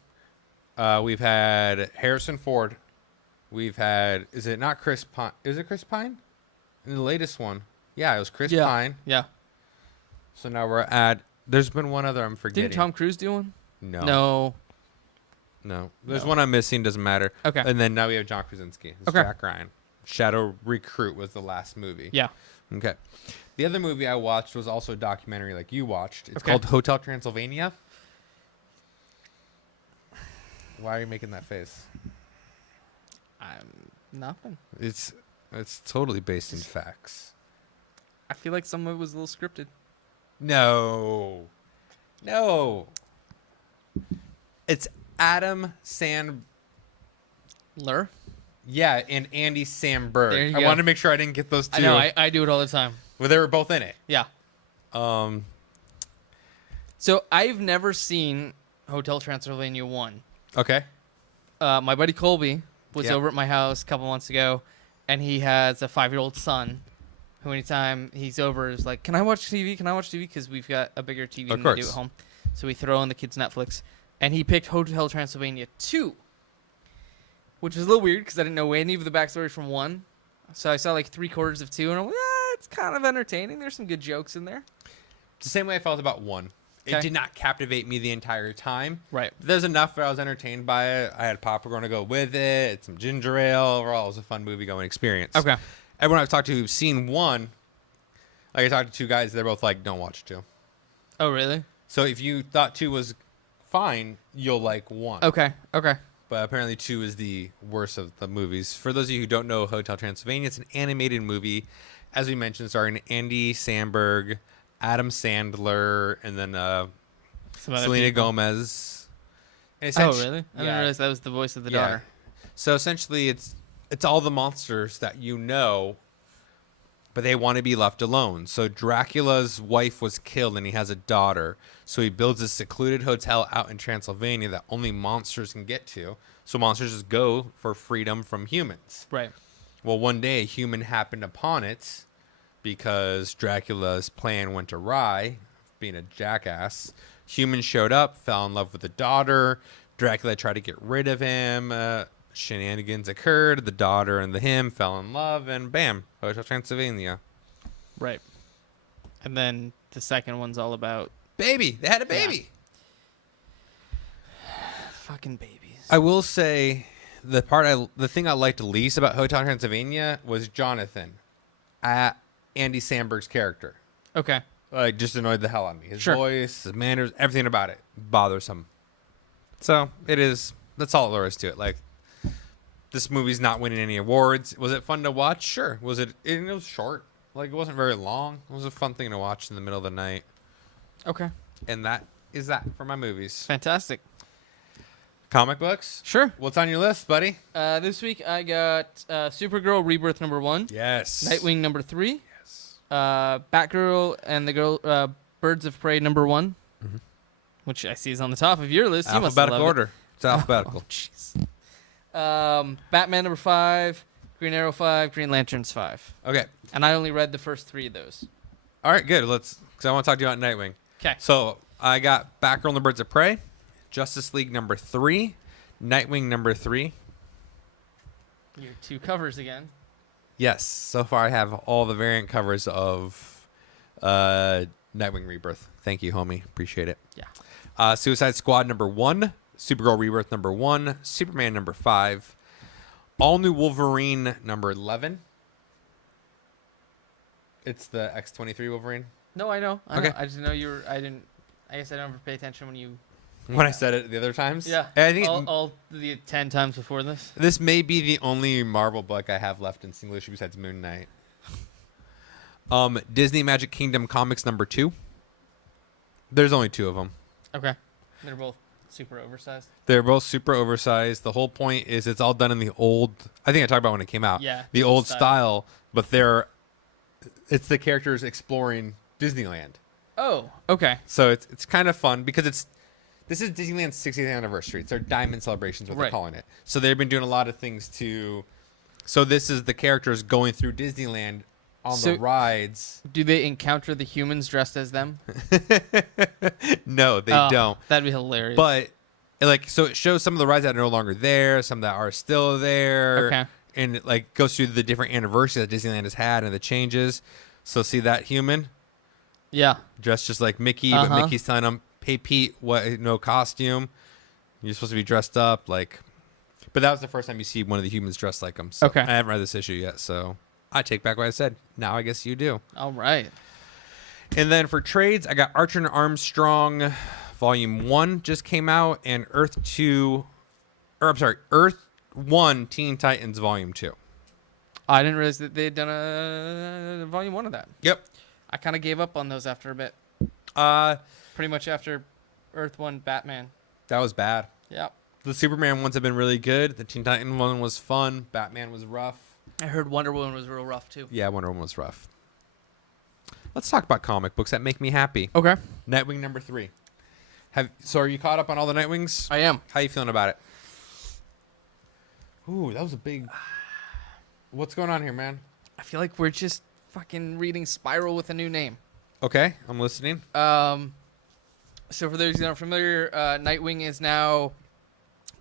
Mm-hmm. We've had Harrison Ford. We've had, is it not Chris Pine? Is it Chris Pine? In the latest one. Yeah, it was Chris Pine. Yeah. So now we're at, there's been one other I'm forgetting. Didn't Tom Cruise do one? No. There's one I'm missing, doesn't matter. Okay. And then now we have John Krasinski. It's Okay. Jack Ryan. Shadow Recruit was the last movie. Yeah. Okay. The other movie I watched was also a documentary like you watched. It's Okay. called Hotel Transylvania. Why are you making that face? Nothing. It's totally based in facts. I feel like some of it was a little scripted. No. It's Adam Sand. Lur? Yeah, and Andy Samberg. There you I go. wanted to make sure I didn't get those two. I know. I do it all the time. Well, they were both in it. Yeah. Um, So I've never seen Hotel Transylvania 1. okay. My buddy Colby was Yeah. over at my house a couple months ago, and he has a 5-year-old son who anytime he's over is like, can I watch TV? Can I watch TV? Because we've got a bigger TV Of than we do course. at home. So we throw on the kids' Netflix. And he picked Hotel Transylvania 2, which was a little weird because I didn't know any of the backstory from 1. So I saw like 3/4 of 2, and I'm like, it's kind of entertaining. There's some good jokes in there. It's the same way I felt about 1. Okay. It did not captivate me the entire time. Right. There's enough where I was entertained by it. I had popcorn to go with it, some ginger ale. Overall, it was a fun movie-going experience. Okay. Everyone I've talked to who's seen 1, like I talked to 2 guys, they're both like, don't watch 2. Oh, really? So if you thought 2 was fine, you'll like 1. Okay. Okay. But apparently 2 is the worst of the movies. For those of you who don't know Hotel Transylvania, it's an animated movie, as we mentioned, starring Andy Samberg, Adam Sandler, and then Some other Selena people. Gomez. And Oh, essentially- really? I didn't yeah. realize that was the voice of the Yeah. daughter. So essentially, it's all the monsters that you know, but they want to be left alone. So Dracula's wife was killed, and he has a daughter. So he builds a secluded hotel out in Transylvania that only monsters can get to. So monsters just go for freedom from humans. Right. Well, one day a human happened upon it because Dracula's plan went awry, being a jackass. Humans showed up, fell in love with the daughter. Dracula tried to get rid of him. Shenanigans occurred. The daughter and him fell in love, and bam, Hotel Transylvania. Right. And then the second one's all about Baby, they had a baby. fucking babies. I will say the thing I liked least about Hotel Transylvania was Jonathan, Andy Samberg's character. Okay. Like, just annoyed the hell out of me. His Sure. voice, his manners, everything about it bothersome. So it is. That's all there is to it. Like, this movie's not winning any awards. Was it fun to watch? Sure. Was it? It was short. Like, it wasn't very long. It was a fun thing to watch in the middle of the night. Okay. And that is that for my movies. Fantastic. Comic books. Sure. What's on your list, buddy? This week I got Supergirl Rebirth #1, Yes. Nightwing #3, Yes. Batgirl and the Girl Birds of Prey #1, Mhm. which I see is on the top of your list. You must love Alphabetical order. It's alphabetical. Batman #5, Green Arrow 5, Green Lanterns 5, Okay. and I only read the first 3 of those. All right. Good. Because I want to talk to you about Nightwing. Okay. So I got Batgirl and the Birds of Prey, Justice League #3, Nightwing #3. Your 2 covers again. Yes. So far I have all the variant covers of Nightwing Rebirth. Thank you, homie. Appreciate it. Yeah. Suicide Squad #1, Supergirl Rebirth #1, Superman #5, All New Wolverine #11. It's the X-23 Wolverine. No, I know. I Okay. know. I just know you were. I didn't. I guess I don't ever pay attention when you. When I said it the other times. Yeah. And I think all the 10 times before this. this may be the only Marvel book I have left in single issue besides Moon Knight. Disney Magic Kingdom Comics #2. There's only 2 of them. Okay. They're both super oversized. They're both super oversized. The whole point is it's all done in the old. I think I talked about when it came out. Yeah, The the old old style, but it's the characters exploring Disneyland. Oh, okay. So it's kind of fun because this is Disneyland's 60th anniversary. It's their diamond celebrations, what they're Right. calling it. So they've been doing a lot of things to. So this is the characters going through Disneyland on So- the rides. Do they encounter the humans dressed as them? No, they Oh, don't. That'd be hilarious. But so it shows some of the rides that are no longer there, some that are still there. Okay. And it like goes through the different anniversaries that Disneyland has had and the changes. So see that human Yeah. dressed just like Mickey, but Uh-huh. Mickey's telling him, "Hey Pete, what? No costume. You're supposed to be dressed up like." But that was the first time you see one of the humans dressed like him. So Okay. I haven't read this issue yet, so I take back what I said. Now I guess you do. All right. And then for trades, I got Archer and Armstrong, Volume 1 just came out, and Earth 1 Teen Titans Volume 2. I didn't realize that they'd done a volume 1 of that. Yep. I kind of gave up on those after a bit. That Pretty much after Earth 1 Batman. was bad. Yep. The Superman ones have been really good. The Teen Titan one was fun. Batman was rough. I heard Wonder Woman was real rough too. Yeah, Wonder Woman was rough. Let's talk about comic books that make me happy. Okay. Nightwing number 3. So are you caught up on all the Nightwings? I am. How you feeling about it? Ooh, that was a big... What's going on here, man? I feel like we're just fucking reading Spiral with a new name. Okay, I'm listening. So for those who aren't familiar, Nightwing is now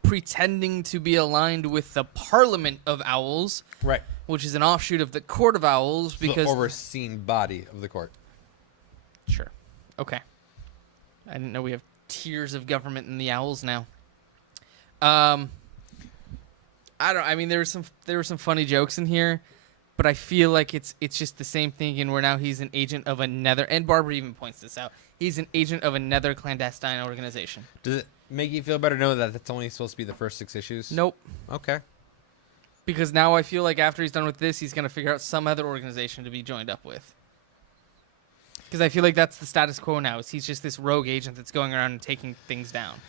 pretending to be aligned with the Parliament of Owls, Right. which is an offshoot of the Court of Owls. Because the overseen body of the court. Sure. Okay. I didn't know we have tiers of government in the Owls now. I don't. I mean, there were some funny jokes in here, but I feel like it's just the same thing. And where now he's an agent of another. And Barbara even points this out. He's an agent of another clandestine organization. Does it make you feel better to know that that's only supposed to be the first 6 issues? Nope. Okay. Because now I feel like after he's done with this, he's gonna figure out some other organization to be joined up with. Because I feel like that's the status quo now. Is he's just this rogue agent that's going around and taking things down.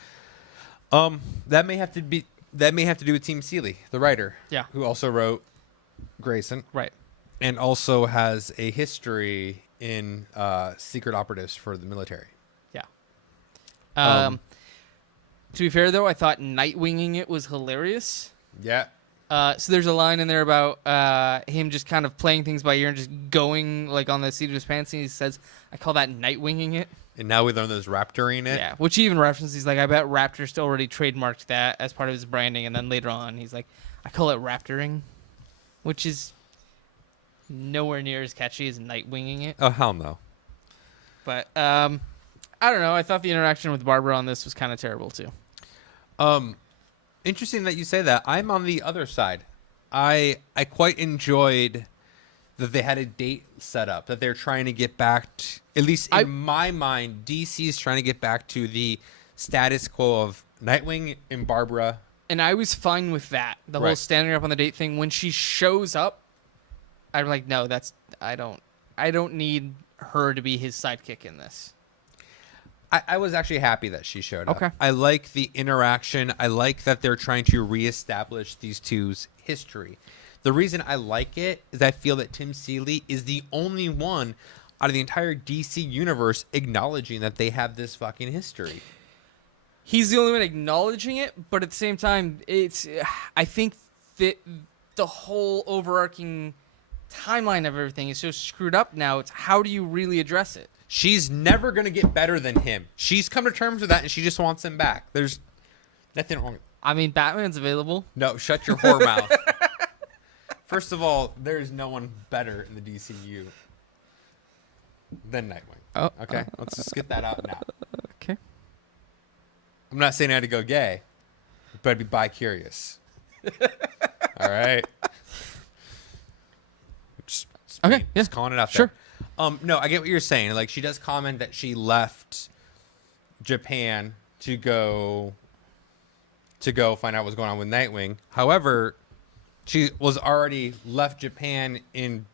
That may have to do with Tim Seeley, the writer. Yeah. Who also wrote Grayson. Right. And also has a history in secret operatives for the military. Yeah. To be fair, though, I thought Nightwinging it was hilarious. Yeah. So there's a line in there about him just kind of playing things by ear and just going like on the seat of his pants. And he says, "I call that Nightwinging it." And now we learn there's Raptoring it. Yeah, which he even references. He's like, "I bet Raptor's already trademarked that as part of his branding." And then later on, he's like, "I call it Raptoring," which is nowhere near as catchy as Nightwinging it. Oh, hell no. But I don't know. I thought the interaction with Barbara on this was kind of terrible too. Interesting that you say that. I'm on the other side. I quite enjoyed that they had a date set up, that they're trying to get back to, at least in my mind, DC is trying to get back to the status quo of Nightwing and Barbara. And I was fine with that. The whole standing up on the date thing. When she shows up, I'm like, no, I don't need her to be his sidekick in this. I was actually happy that she showed up. Okay. I like the interaction. I like that they're trying to reestablish these two's history. The reason I like it is I feel that Tim Seeley is the only one out of the entire DC universe acknowledging that they have this fucking history. He's the only one acknowledging it, but at the same time, I think that the whole overarching timeline of everything is so screwed up now. It's how do you really address it? She's never going to get better than him. She's come to terms with that, and she just wants him back. There's nothing wrong. I mean, Batman's available. No, shut your whore mouth. First of all, there's no one better in the DCU than Nightwing. Oh, okay? Let's just get that out now. Okay. I'm not saying I had to go gay, but I'd be bi-curious. All right? Just calling it out Sure. there. No, I get what you're saying. Like, she does comment that she left Japan to go find out what's going on with Nightwing. However, she was already left Japan in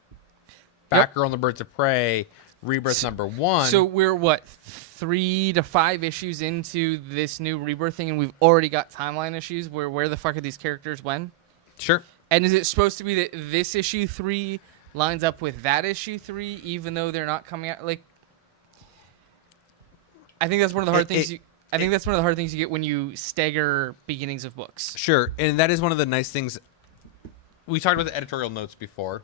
Batgirl and the Birds of Prey, Rebirth number 1. So we're, 3 to 5 issues into this new Rebirth thing, and we've already got timeline issues where the fuck are these characters when? Sure. And is it supposed to be that this issue 3 lines up with that issue 3, even though they're not coming out? Like, I think that's one of the hard things. I think that's one of the hard things you get when you stagger beginnings of books. Sure, and that is one of the nice things. We talked about the editorial notes before.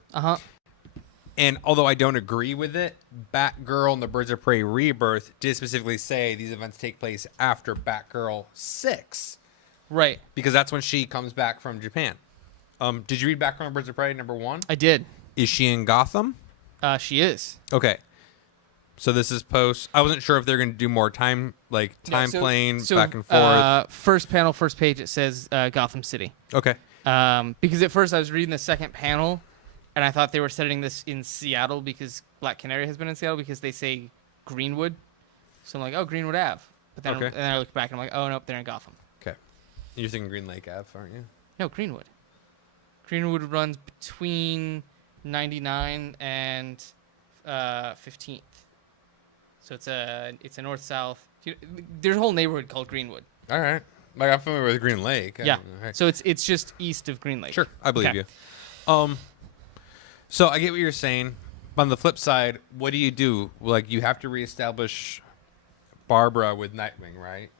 And although I don't agree with it, Batgirl and the Birds of Prey Rebirth did specifically say these events take place after Batgirl 6. Right. Because that's when she comes back from Japan. Did you read Batgirl and Birds of Prey number 1? I did. Is she in Gotham? She is. Okay. So this is post. I wasn't sure if they're going to do more time plane, back and forth. First panel, first page, it says Gotham City. Okay. Because at first I was reading the second panel, and I thought they were setting this in Seattle because Black Canary has been in Seattle because they say Greenwood. So I'm like, oh, Greenwood Ave. But then, and then I look back and I'm like, oh, nope, they're in Gotham. Okay. You're thinking Green Lake Ave, aren't you? No, Greenwood. Greenwood runs between 99 and 15th. So it's a north-south. There's a whole neighborhood called Greenwood. All right. Like, I'm familiar with Green Lake. Yeah. Right. So it's just east of Green Lake. Sure, I believe Okay. you. So I get what you're saying. But on the flip side, what do you do? Like, you have to reestablish Barbara with Nightwing, right?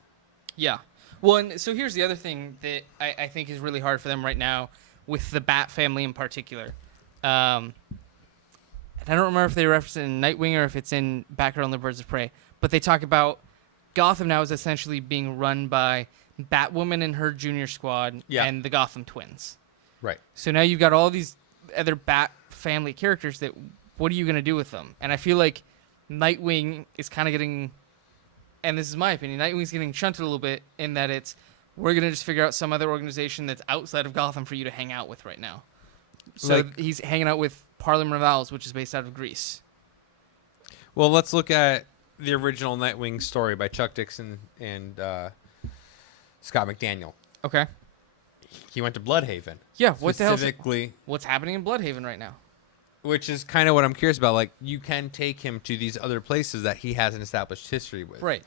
Yeah. Well, and so here's the other thing that I think is really hard for them right now with the Bat family in particular. And I don't remember if they reference it in Nightwing or if it's in Batgirl and the Birds of Prey, but they talk about Gotham now is essentially being run by Batwoman and her junior squad and the Gotham twins. Right. So now you've got all these other Bat family characters that what are you going to do with them? And I feel like Nightwing is kind of getting, and this is my opinion, Nightwing's getting shunted a little bit in that it's, we're going to just figure out some other organization that's outside of Gotham for you to hang out with right now. So he's hanging out with Parliament of Owls, which is based out of Greece. Well, let's look at the original Nightwing story by Chuck Dixon and Scott McDaniel. Okay. He went to Bloodhaven. Yeah, what the hell? Specifically, What's happening in Bloodhaven right now? which is kind of what I'm curious about. Like, you can take him to these other places that he has an established history with. Right.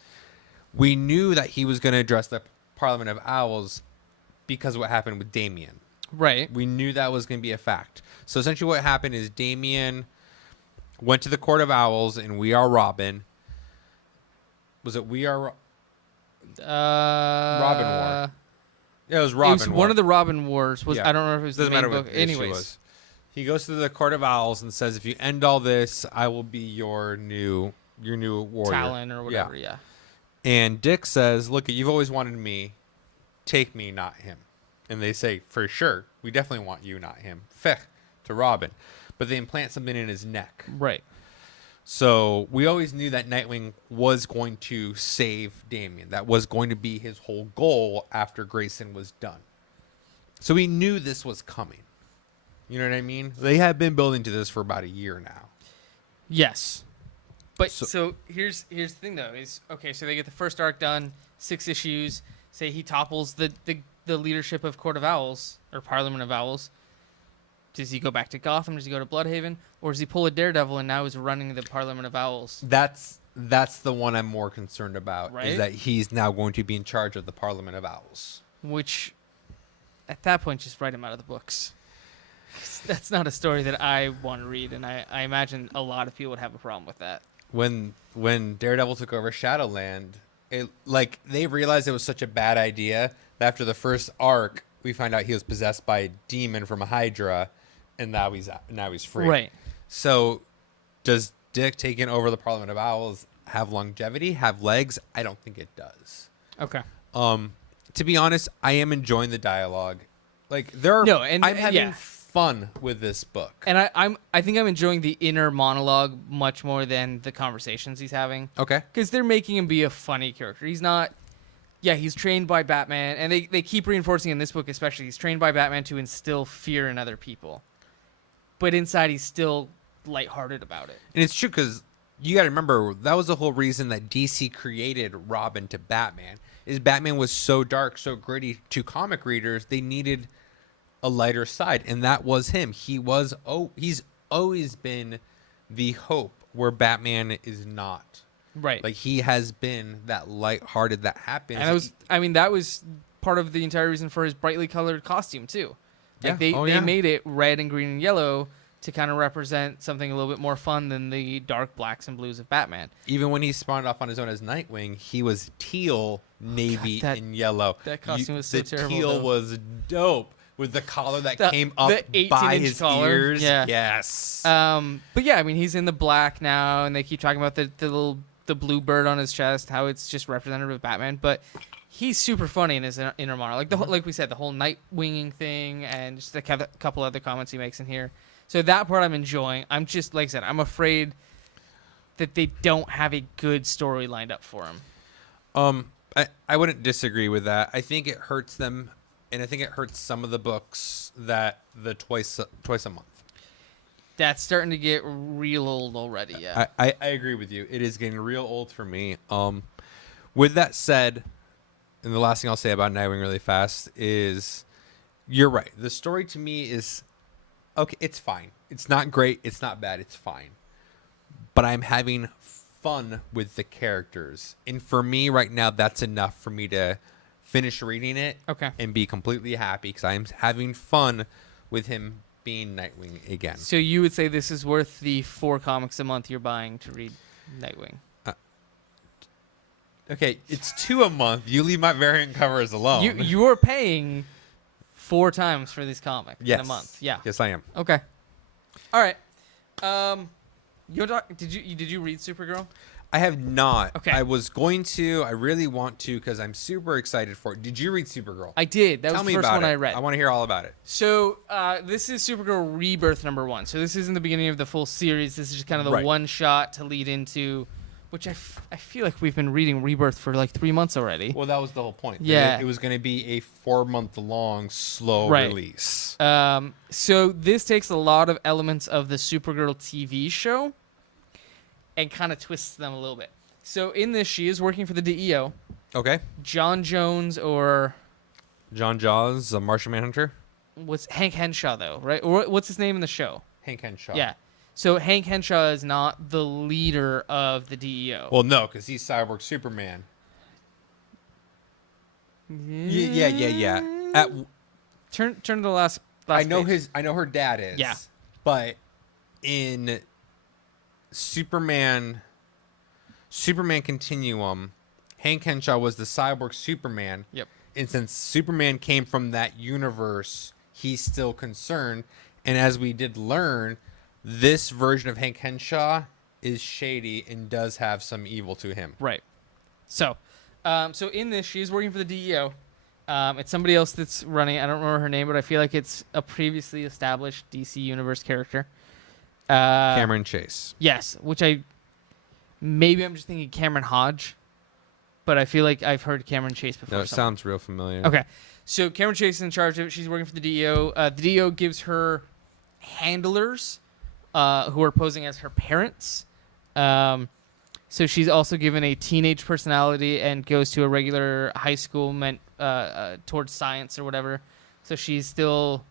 We knew that he was going to address the Parliament of Owls because of what happened with Damien. Right. We knew that was going to be a fact. So essentially what happened is Damien went to the Court of Owls in We Are Robin. Was it We Are Robin War? Yeah, it was Robin It was War. one of the Robin Wars. Yeah. I don't remember if it was Doesn't the main matter book. what the issue Anyways. was. He goes to the Court of Owls and says, if you end all this, I will be your new warrior. Talon or whatever, yeah. And Dick says, look, you've always wanted me. Take me, not him. And they say, for sure, we definitely want you, not him. Feh, to Robin. But they implant something in his neck. Right. So we always knew that Nightwing was going to save Damien. That was going to be his whole goal after Grayson was done. So we knew this was coming. You know what I mean? They have been building to this for about a year now. Yes. But So- so here's the thing though is okay, so they get the first arc done, 6 issues, say he topples the leadership of Court of Owls or Parliament of Owls. Does he go back to Gotham? Does he go to Bloodhaven? Or does he pull a Daredevil and now is running the Parliament of Owls? That's the one I'm more concerned about, Right? is that he's now going to be in charge of the Parliament of Owls. Which at that point just write him out of the books. That's not a story that I want to read, and I imagine a lot of people would have a problem with that. When Daredevil took over Shadowland, they realized it was such a bad idea that after the first arc, we find out he was possessed by a demon from a Hydra, and now he's free. Right. So, does Dick taking over the Parliament of Owls have longevity, have legs? I don't think it does. Okay. To be honest, I am enjoying the dialogue. Like, I'm having fun with this book. And I think I'm enjoying the inner monologue much more than the conversations he's having. Okay. Because they're making him be a funny character. He's not. Yeah, he's trained by Batman, and they keep reinforcing in this book especially. He's trained by Batman to instill fear in other people, but inside he's still lighthearted about it. And it's true because you got to remember that was the whole reason that DC created Robin to Batman. Is Batman was so dark, so gritty to comic readers, they needed a lighter side, and that was him. He's always been the hope where Batman is not. Right. Like, he has been that lighthearted that happens. And that was part of the entire reason for his brightly colored costume too. Like they made it red and green and yellow to kind of represent something a little bit more fun than the dark blacks and blues of Batman. Even when he spawned off on his own as Nightwing, he was teal, navy, and yellow. That costume was so terrible. The teal though. was dope with the collar that came up the by 18-inch his collar. ears. Yeah. Yes. But yeah, I mean, he's in the black now, and they keep talking about the blue bird on his chest, how it's just representative of Batman. But he's super funny in his inner monologue. Like we said, the whole night winging thing, and just a couple other comments he makes in here. So that part I'm enjoying. I'm just, like I said, I'm afraid that they don't have a good story lined up for him. I wouldn't disagree with that. I think it hurts them, and I think it hurts some of the books that the twice a month. That's starting to get real old already. Yeah. I agree with you. It is getting real old for me. With that said, and the last thing I'll say about Nightwing really fast is, you're right. The story to me is okay. It's fine. It's not great. It's not bad. It's fine. But I'm having fun with the characters, and for me right now, that's enough for me to finish reading it Okay. and be completely happy because I'm having fun with him being Nightwing again. So you would say this is worth the 4 comics a month you're buying to read Nightwing? Okay, it's 2 a month. You leave my variant covers alone. You're paying 4 times for these comics in a month. Yeah. Yes, I am. Okay. All right. Did you read Supergirl? I have not. Okay. I was going to. I really want to because I'm super excited for it. Did you read Supergirl? I did. That Tell was me the first about one it. I read. I want to hear all about it. So this is Supergirl Rebirth #1. So this isn't the beginning of the full series. This is just kind of the one shot to lead into, which I feel like we've been reading Rebirth for like 3 months already. Well, that was the whole point. Yeah. It was going to be a 4-month-long slow release. So this takes a lot of elements of the Supergirl TV show and kind of twists them a little bit. So in this, she is working for the DEO. Okay. John Jones or John Jaws, the Martian Manhunter. what's Hank Henshaw though, right? Or what's his name in the show? Hank Henshaw. Yeah. So Hank Henshaw is not the leader of the DEO. Well, no, because he's Cyborg Superman. Yeah. Turn to the last I know page. I know her dad is. Yeah. But in Superman Continuum, Hank Henshaw was the Cyborg Superman. Yep. And since Superman came from that universe, he's still concerned. And as we did learn, this version of Hank Henshaw is shady and does have some evil to him. Right. So in this, she's working for the DEO. It's somebody else that's running. I don't remember her name, but I feel like it's a previously established DC Universe character. Cameron Chase. Yes, which maybe I'm just thinking Cameron Hodge, but I feel like I've heard Cameron Chase before. No, it sounds real familiar. Okay. So Cameron Chase is in charge of it. She's working for the DEO. The DEO gives her handlers who are posing as her parents. So she's also given a teenage personality and goes to a regular high school meant towards science or whatever. So she's still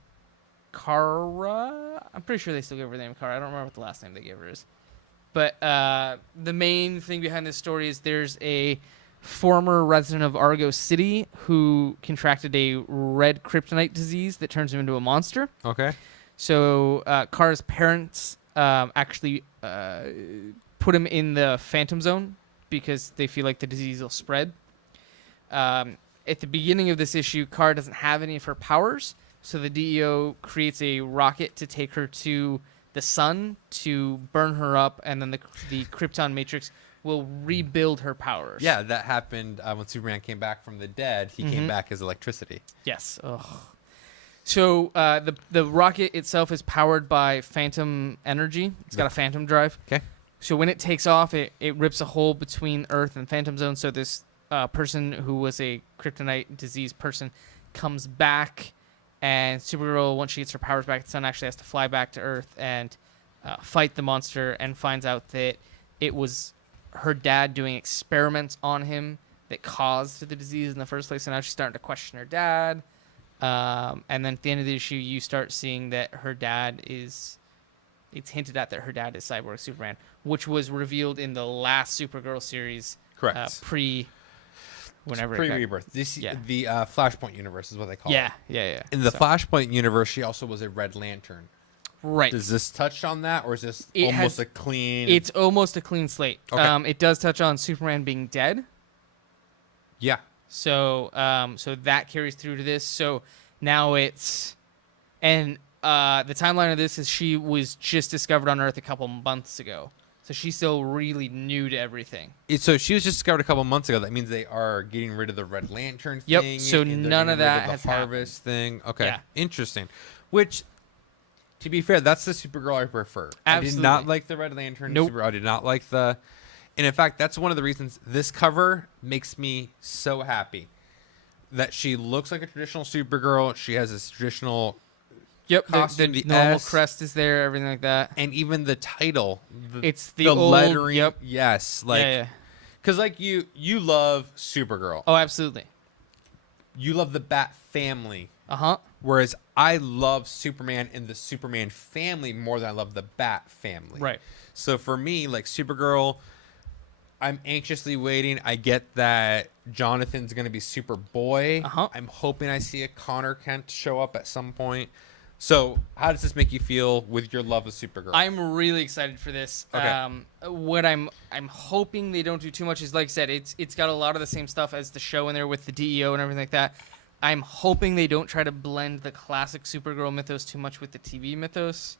Kara. I'm pretty sure they still give her the name Kara. I don't remember what the last name they gave her is. But the main thing behind this story is there's a former resident of Argo City who contracted a red kryptonite disease that turns him into a monster. Okay. So Kara's parents actually put him in the Phantom Zone because they feel like the disease will spread. At the beginning of this issue, Kara doesn't have any of her powers, so the DEO creates a rocket to take her to the sun to burn her up, and then the Krypton Matrix will rebuild her powers. Yeah, that happened when Superman came back from the dead. He came back as electricity. Yes. Ugh. So the rocket itself is powered by phantom energy. It's got a phantom drive. Okay. So when it takes off, it rips a hole between Earth and Phantom Zone. So this person who was a kryptonite disease person comes back, and Supergirl, once she gets her powers back, the sun actually has to fly back to Earth and fight the monster, and finds out that it was her dad doing experiments on him that caused the disease in the first place. And now she's starting to question her dad. And then at the end of the issue, you start seeing that her dad is... It's hinted at that her dad is Cyborg Superman, which was revealed in the last Supergirl series. Correct. Whenever Pre-rebirth. The Flashpoint universe is what they call it. Yeah. In the Flashpoint universe, she also was a Red Lantern. Right. Does this touch on that, or is this a clean... It's almost a clean slate. Okay. It does touch on Superman being dead. Yeah. So that carries through to this. So now it's... And the timeline of this is she was just discovered on Earth a couple months ago. So she's still really new to everything. So she was just discovered a couple months ago. That means they are getting rid of the Red Lantern Yep. thing. So and they're none of getting rid that the has harvest thing. Okay. Yeah. Interesting. Which, to be fair, that's the Supergirl I prefer. Absolutely. I did not like the Red Lantern. Nope. I did not like the... And in fact, that's one of the reasons this cover makes me so happy. That she looks like a traditional Supergirl. She has this traditional... Yep, costume, the the normal S. crest is there, everything like that. And even the title. It's the old, lettering. Yep. Yes. Yeah. Because you love Supergirl. Oh, absolutely. You love the Bat family. Uh-huh. Whereas I love Superman and the Superman family more than I love the Bat family. Right. So for me, like Supergirl, I'm anxiously waiting. I get that Jonathan's going to be Superboy. I'm hoping I see a Connor Kent show up at some point. So, how does this make you feel with your love of Supergirl? I'm really excited for this. Okay. What I'm hoping they don't do too much is, like I said, it's got a lot of the same stuff as the show in there with the DEO and everything like that. I'm hoping they don't try to blend the classic Supergirl mythos too much with the TV mythos.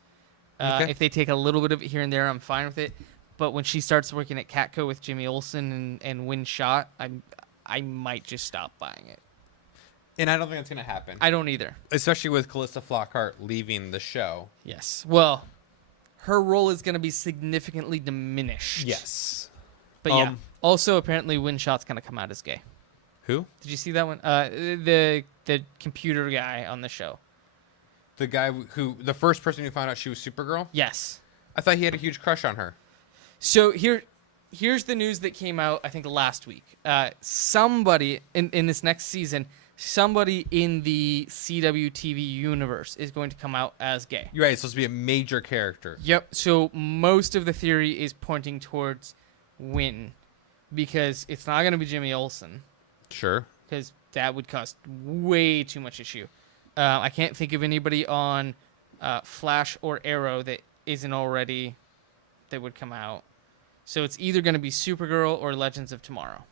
Okay. If they take a little bit of it here and there, I'm fine with it. But when she starts working at Catco with Jimmy Olsen and Win Shot, I might just stop buying it. And I don't think that's going to happen. I don't either. Especially with Calista Flockhart leaving the show. Yes. Well, her role is going to be significantly diminished. Yes. But yeah. Also, apparently, Win Shot's going to come out as gay. Who? Did you see that one? The computer guy on the show. The guy the first person who found out she was Supergirl? Yes. I thought he had a huge crush on her. So here's the news that came out, I think, last week. Somebody in this next season, somebody in the CW TV universe is going to come out as gay. You're right. It's supposed to be a major character. Yep. So most of the theory is pointing towards Win, because it's not going to be Jimmy Olsen. Sure. Because that would cause way too much issue. I can't think of anybody on Flash or Arrow that isn't already that would come out. So it's either going to be Supergirl or Legends of Tomorrow.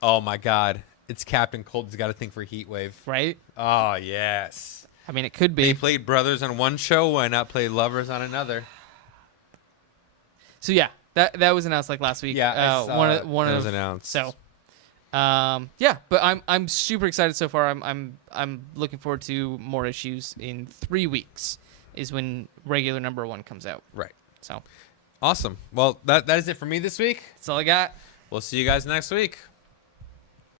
Oh my God. It's Captain Cold. He's got a thing for Heatwave. Right? Oh, yes. I mean, it could be. They played brothers on one show. Why not play lovers on another? So yeah, that was announced like last week. Yeah, one was of announced. So, yeah, but I'm super excited so far. I'm looking forward to more issues in 3 weeks. Is when regular #1 comes out. Right. So, awesome. Well, that is it for me this week. that's all I got. We'll see you guys next week.